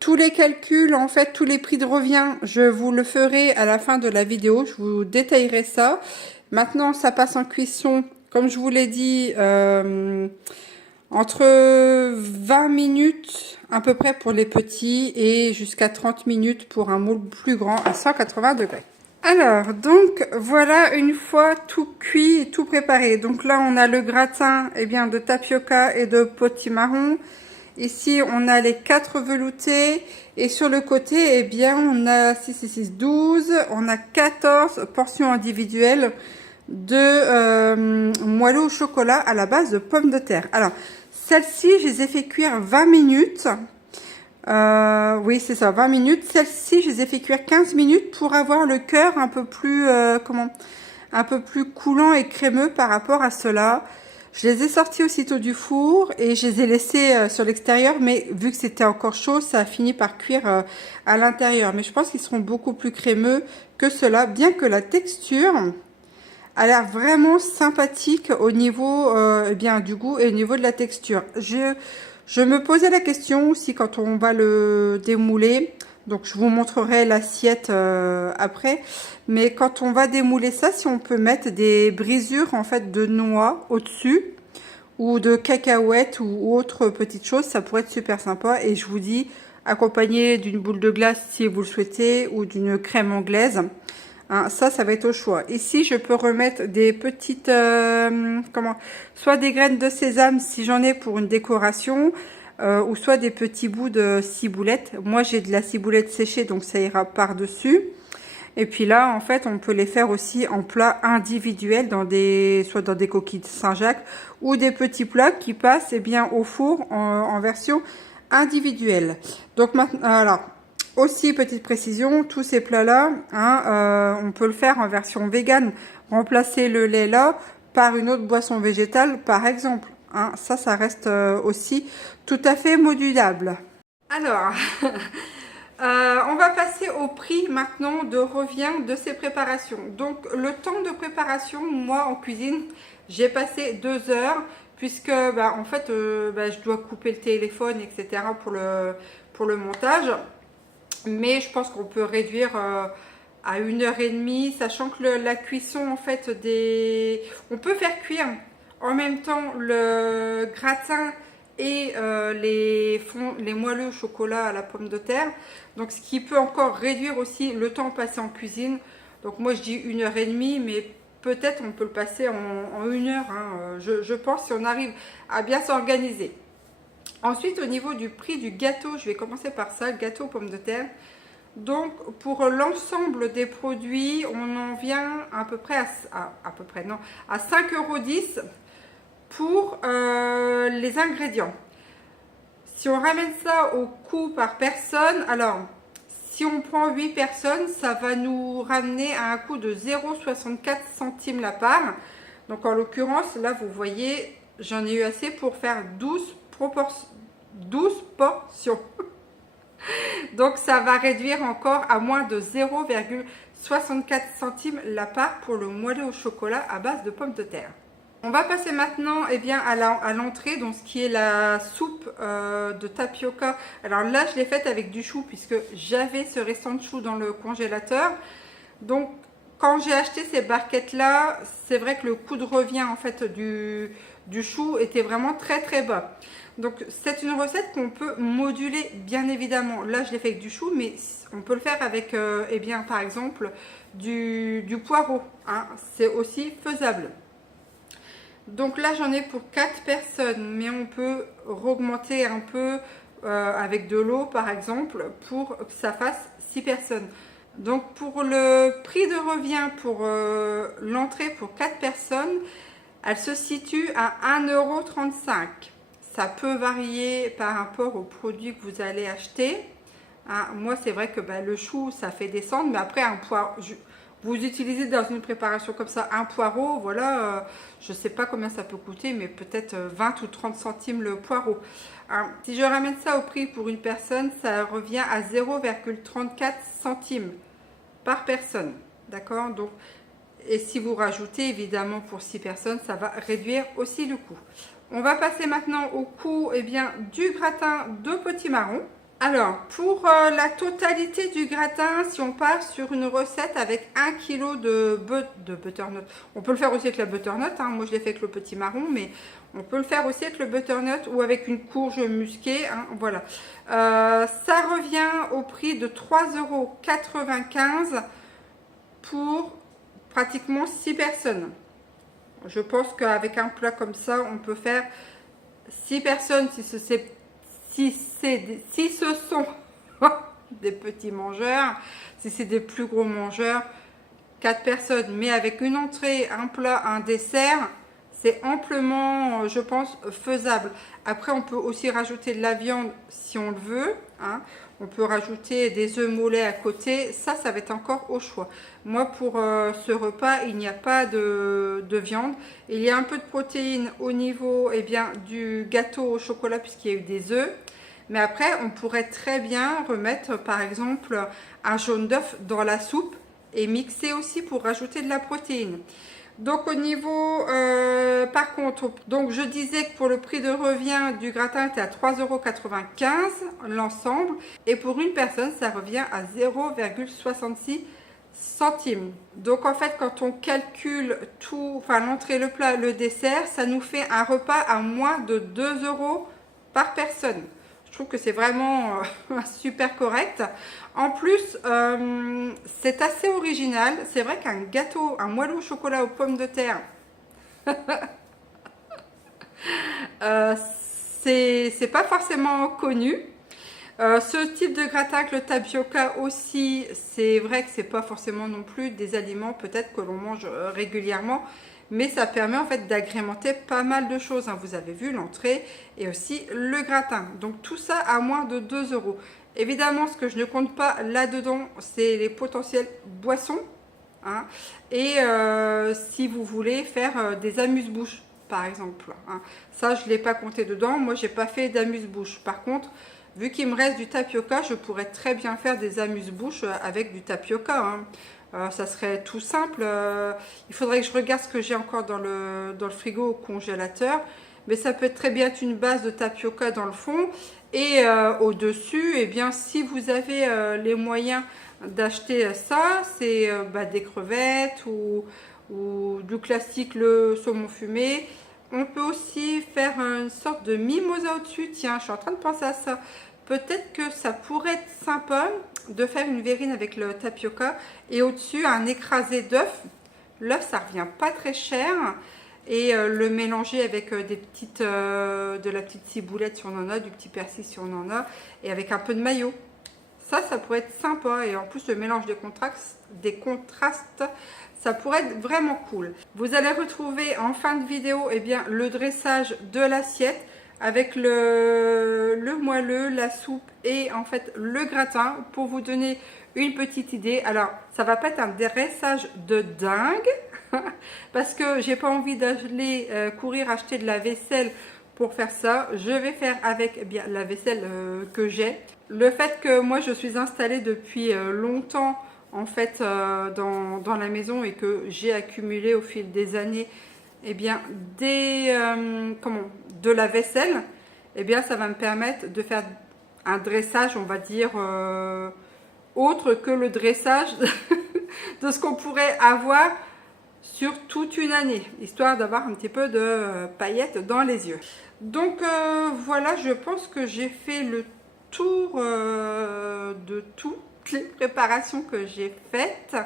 Tous les calculs, en fait, tous les prix de revient, je vous le ferai à la fin de la vidéo. Je vous détaillerai ça. Maintenant, ça passe en cuisson, comme je vous l'ai dit, entre 20 minutes à peu près pour les petits et jusqu'à 30 minutes pour un moule plus grand à 180 degrés. Alors, donc, voilà une fois tout cuit et tout préparé. Donc là, on a le gratin eh bien, de tapioca et de potimarron. Ici, on a les 4 veloutés. Et sur le côté, eh bien, on a 6 et 6, 12. On a 14 portions individuelles de moelleux au chocolat à la base de pommes de terre. Alors, celles-ci, je les ai fait cuire 20 minutes. Oui, c'est ça, 20 minutes. Celles-ci, je les ai fait cuire 15 minutes pour avoir le cœur un peu plus, un peu plus coulant et crémeux par rapport à cela. Je les ai sortis aussitôt du four et je les ai laissés sur l'extérieur, mais vu que c'était encore chaud, ça a fini par cuire à l'intérieur. Mais je pense qu'ils seront beaucoup plus crémeux que cela, bien que la texture a l'air vraiment sympathique au niveau eh bien, du goût et au niveau de la texture. Je me posais la question aussi quand on va le démouler. Donc, je vous montrerai l'assiette après. Mais quand on va démouler ça, si on peut mettre des brisures en fait de noix au-dessus ou de cacahuètes ou autre petite chose, ça pourrait être super sympa. Et je vous dis, accompagné d'une boule de glace si vous le souhaitez ou d'une crème anglaise. Hein, ça va être au choix. Ici, je peux remettre des petites, soit des graines de sésame si j'en ai pour une décoration, ou soit des petits bouts de ciboulette. Moi, j'ai de la ciboulette séchée, donc ça ira par-dessus. Et puis là, en fait, on peut les faire aussi en plats individuels, soit dans des coquilles de Saint-Jacques, ou des petits plats qui passent eh bien, au four en version individuelle. Donc maintenant, alors, aussi, petite précision, tous ces plats-là, hein, on peut le faire en version végane. Remplacer le lait là par une autre boisson végétale, par exemple. Hein, ça reste aussi tout à fait modulable. Alors, on va passer au prix maintenant de revient de ces préparations. Donc, le temps de préparation, moi, en cuisine, j'ai passé 2 heures, puisque, en fait, je dois couper le téléphone, etc. pour le montage. Mais je pense qu'on peut réduire à 1h30, sachant que la cuisson, en fait, on peut faire cuire en même temps le gratin et les moelleux au chocolat à la pomme de terre. Donc, ce qui peut encore réduire aussi le temps passé en cuisine. Donc, moi, je dis 1h30, mais peut-être on peut le passer en 1 heure. Hein. Je pense si on arrive à bien s'organiser. Ensuite, au niveau du prix du gâteau, je vais commencer par ça, le gâteau aux pommes de terre. Donc, pour l'ensemble des produits, on en vient à peu près à 5,10 € pour les ingrédients. Si on ramène ça au coût par personne, alors, si on prend 8 personnes, ça va nous ramener à un coût de 0,64 centimes la part. Donc, en l'occurrence, là, vous voyez, j'en ai eu assez pour faire 12 portions. Donc, ça va réduire encore à moins de 64 centimes la part pour le moelleux au chocolat à base de pommes de terre. On va passer maintenant bien, à l'entrée, donc ce qui est la soupe de tapioca. Alors là, je l'ai faite avec du chou puisque j'avais ce restant de chou dans le congélateur. Donc, quand j'ai acheté ces barquettes-là, c'est vrai que le coût de revient en fait du chou était vraiment très très bas. Donc, c'est une recette qu'on peut moduler bien évidemment. Là, je l'ai fait avec du chou, mais on peut le faire avec, bien, par exemple, du poireau. Hein. C'est aussi faisable. Donc là, j'en ai pour 4 personnes, mais on peut augmenter un peu avec de l'eau, par exemple, pour que ça fasse 6 personnes. Donc pour le prix de revient pour l'entrée pour 4 personnes, elle se situe à 1,35 €. Ça peut varier par rapport aux produits que vous allez acheter. Hein, moi, c'est vrai que le chou, ça fait descendre, mais après, un poireau, vous utilisez dans une préparation comme ça un poireau, voilà, je ne sais pas combien ça peut coûter, mais peut-être 20 ou 30 centimes le poireau. Hein, si je ramène ça au prix pour une personne, ça revient à 0,34 centimes par personne. D'accord? Donc, et si vous rajoutez évidemment pour 6 personnes, ça va réduire aussi le coût. On va passer maintenant au coût du gratin de potimarron. Alors, pour la totalité du gratin, si on part sur une recette avec 1 kg de butternut, on peut le faire aussi avec la butternut, hein. Moi je l'ai fait avec le potimarron, mais on peut le faire aussi avec le butternut ou avec une courge musquée, hein, voilà. Ça revient au prix de 3,95 € pour pratiquement 6 personnes. Je pense qu'avec un plat comme ça, on peut faire 6 personnes si ce sont des petits mangeurs, si c'est des plus gros mangeurs, 4 personnes, mais avec une entrée, un plat, un dessert, c'est amplement, je pense, faisable. Après, on peut aussi rajouter de la viande si on le veut. Hein. On peut rajouter des œufs mollets à côté. Ça va être encore au choix. Moi, pour ce repas, il n'y a pas de viande. Il y a un peu de protéines au niveau du gâteau au chocolat puisqu'il y a eu des œufs. Mais après, on pourrait très bien remettre, par exemple, un jaune d'œuf dans la soupe et mixer aussi pour rajouter de la protéine. Donc au niveau, par contre, donc je disais que pour le prix de revient du gratin était à 3,95 € l'ensemble. Et pour une personne, ça revient à 0,66 centimes. Donc en fait, quand on calcule tout, enfin l'entrée, le plat, le dessert, ça nous fait un repas à moins de 2 € par personne. Je trouve que c'est vraiment super correct. En plus, c'est assez original. C'est vrai qu'un gâteau, un moelleux au chocolat aux pommes de terre, c'est pas forcément connu. Ce type de gratin avec le tapioca aussi, c'est vrai que c'est pas forcément non plus des aliments peut-être que l'on mange régulièrement. Mais ça permet en fait d'agrémenter pas mal de choses. Hein. Vous avez vu l'entrée et aussi le gratin. Donc tout ça à moins de 2 €. Évidemment, ce que je ne compte pas là-dedans, c'est les potentielles boissons. Hein. Et si vous voulez faire des amuse-bouches, par exemple. Hein. Ça, je ne l'ai pas compté dedans. Moi, j'ai pas fait d'amuse-bouches. Par contre, vu qu'il me reste du tapioca, je pourrais très bien faire des amuse-bouches avec du tapioca. Hein. Ça serait tout simple. Il faudrait que je regarde ce que j'ai encore dans le frigo au congélateur. Mais ça peut être très bien une base de tapioca dans le fond. Et au-dessus, si vous avez les moyens d'acheter ça, c'est des crevettes ou du classique, le saumon fumé. On peut aussi faire une sorte de mimosa au-dessus. Tiens, je suis en train de penser à ça. Peut-être que ça pourrait être sympa de faire une verrine avec le tapioca et au-dessus un écrasé d'œuf. L'œuf, ça revient pas très cher. Et le mélanger avec de la petite ciboulette si on en a, du petit persil si on en a, et avec un peu de mayo. Ça pourrait être sympa. Et en plus, le mélange des contrastes, ça pourrait être vraiment cool. Vous allez retrouver en fin de vidéo le dressage de l'assiette avec le moelleux, la soupe et en fait le gratin pour vous donner une petite idée. Alors, ça va pas être un dressage de dingue parce que j'ai pas envie d'aller courir acheter de la vaisselle pour faire ça. Je vais faire avec la vaisselle que j'ai. Le fait que moi je suis installée depuis longtemps en fait dans la maison et que j'ai accumulé au fil des années, eh bien de la vaisselle, eh bien ça va me permettre de faire un dressage, on va dire autre que le dressage de ce qu'on pourrait avoir sur toute une année, histoire d'avoir un petit peu de paillettes dans les yeux. Donc voilà, je pense que j'ai fait le tour de toutes les préparations que j'ai faites.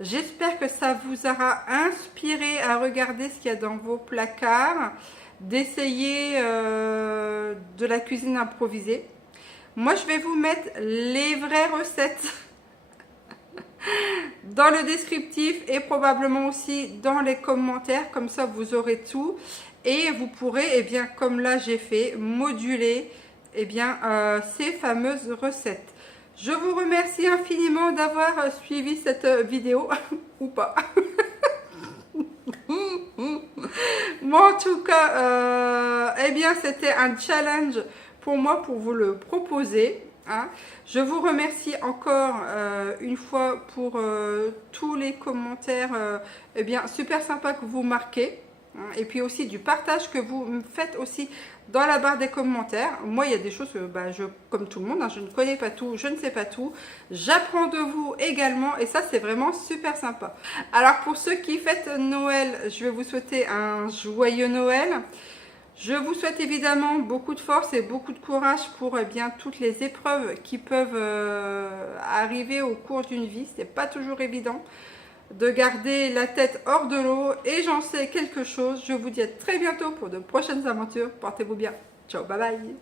J'espère que ça vous aura inspiré à regarder ce qu'il y a dans vos placards, d'essayer de la cuisine improvisée. Moi, je vais vous mettre les vraies recettes dans le descriptif et probablement aussi dans les commentaires, comme ça vous aurez tout et vous pourrez, eh bien, comme là j'ai fait, moduler eh bien, ces fameuses recettes. Je vous remercie infiniment d'avoir suivi cette vidéo ou pas. Moi en tout cas, eh bien c'était un challenge pour moi pour vous le proposer. Hein. Je vous remercie encore une fois pour tous les commentaires eh bien, super sympas que vous marquez. Hein, et puis aussi du partage que vous me faites aussi dans la barre des commentaires. Moi, il y a des choses que, comme tout le monde, hein, je ne connais pas tout, je ne sais pas tout. J'apprends de vous également et ça, c'est vraiment super sympa. Alors, pour ceux qui fêtent Noël, je vais vous souhaiter un joyeux Noël. Je vous souhaite évidemment beaucoup de force et beaucoup de courage pour eh bien, toutes les épreuves qui peuvent arriver au cours d'une vie. Ce n'est pas toujours évident de garder la tête hors de l'eau et j'en sais quelque chose. Je vous dis à très bientôt pour de prochaines aventures. Portez-vous bien. Ciao, bye bye.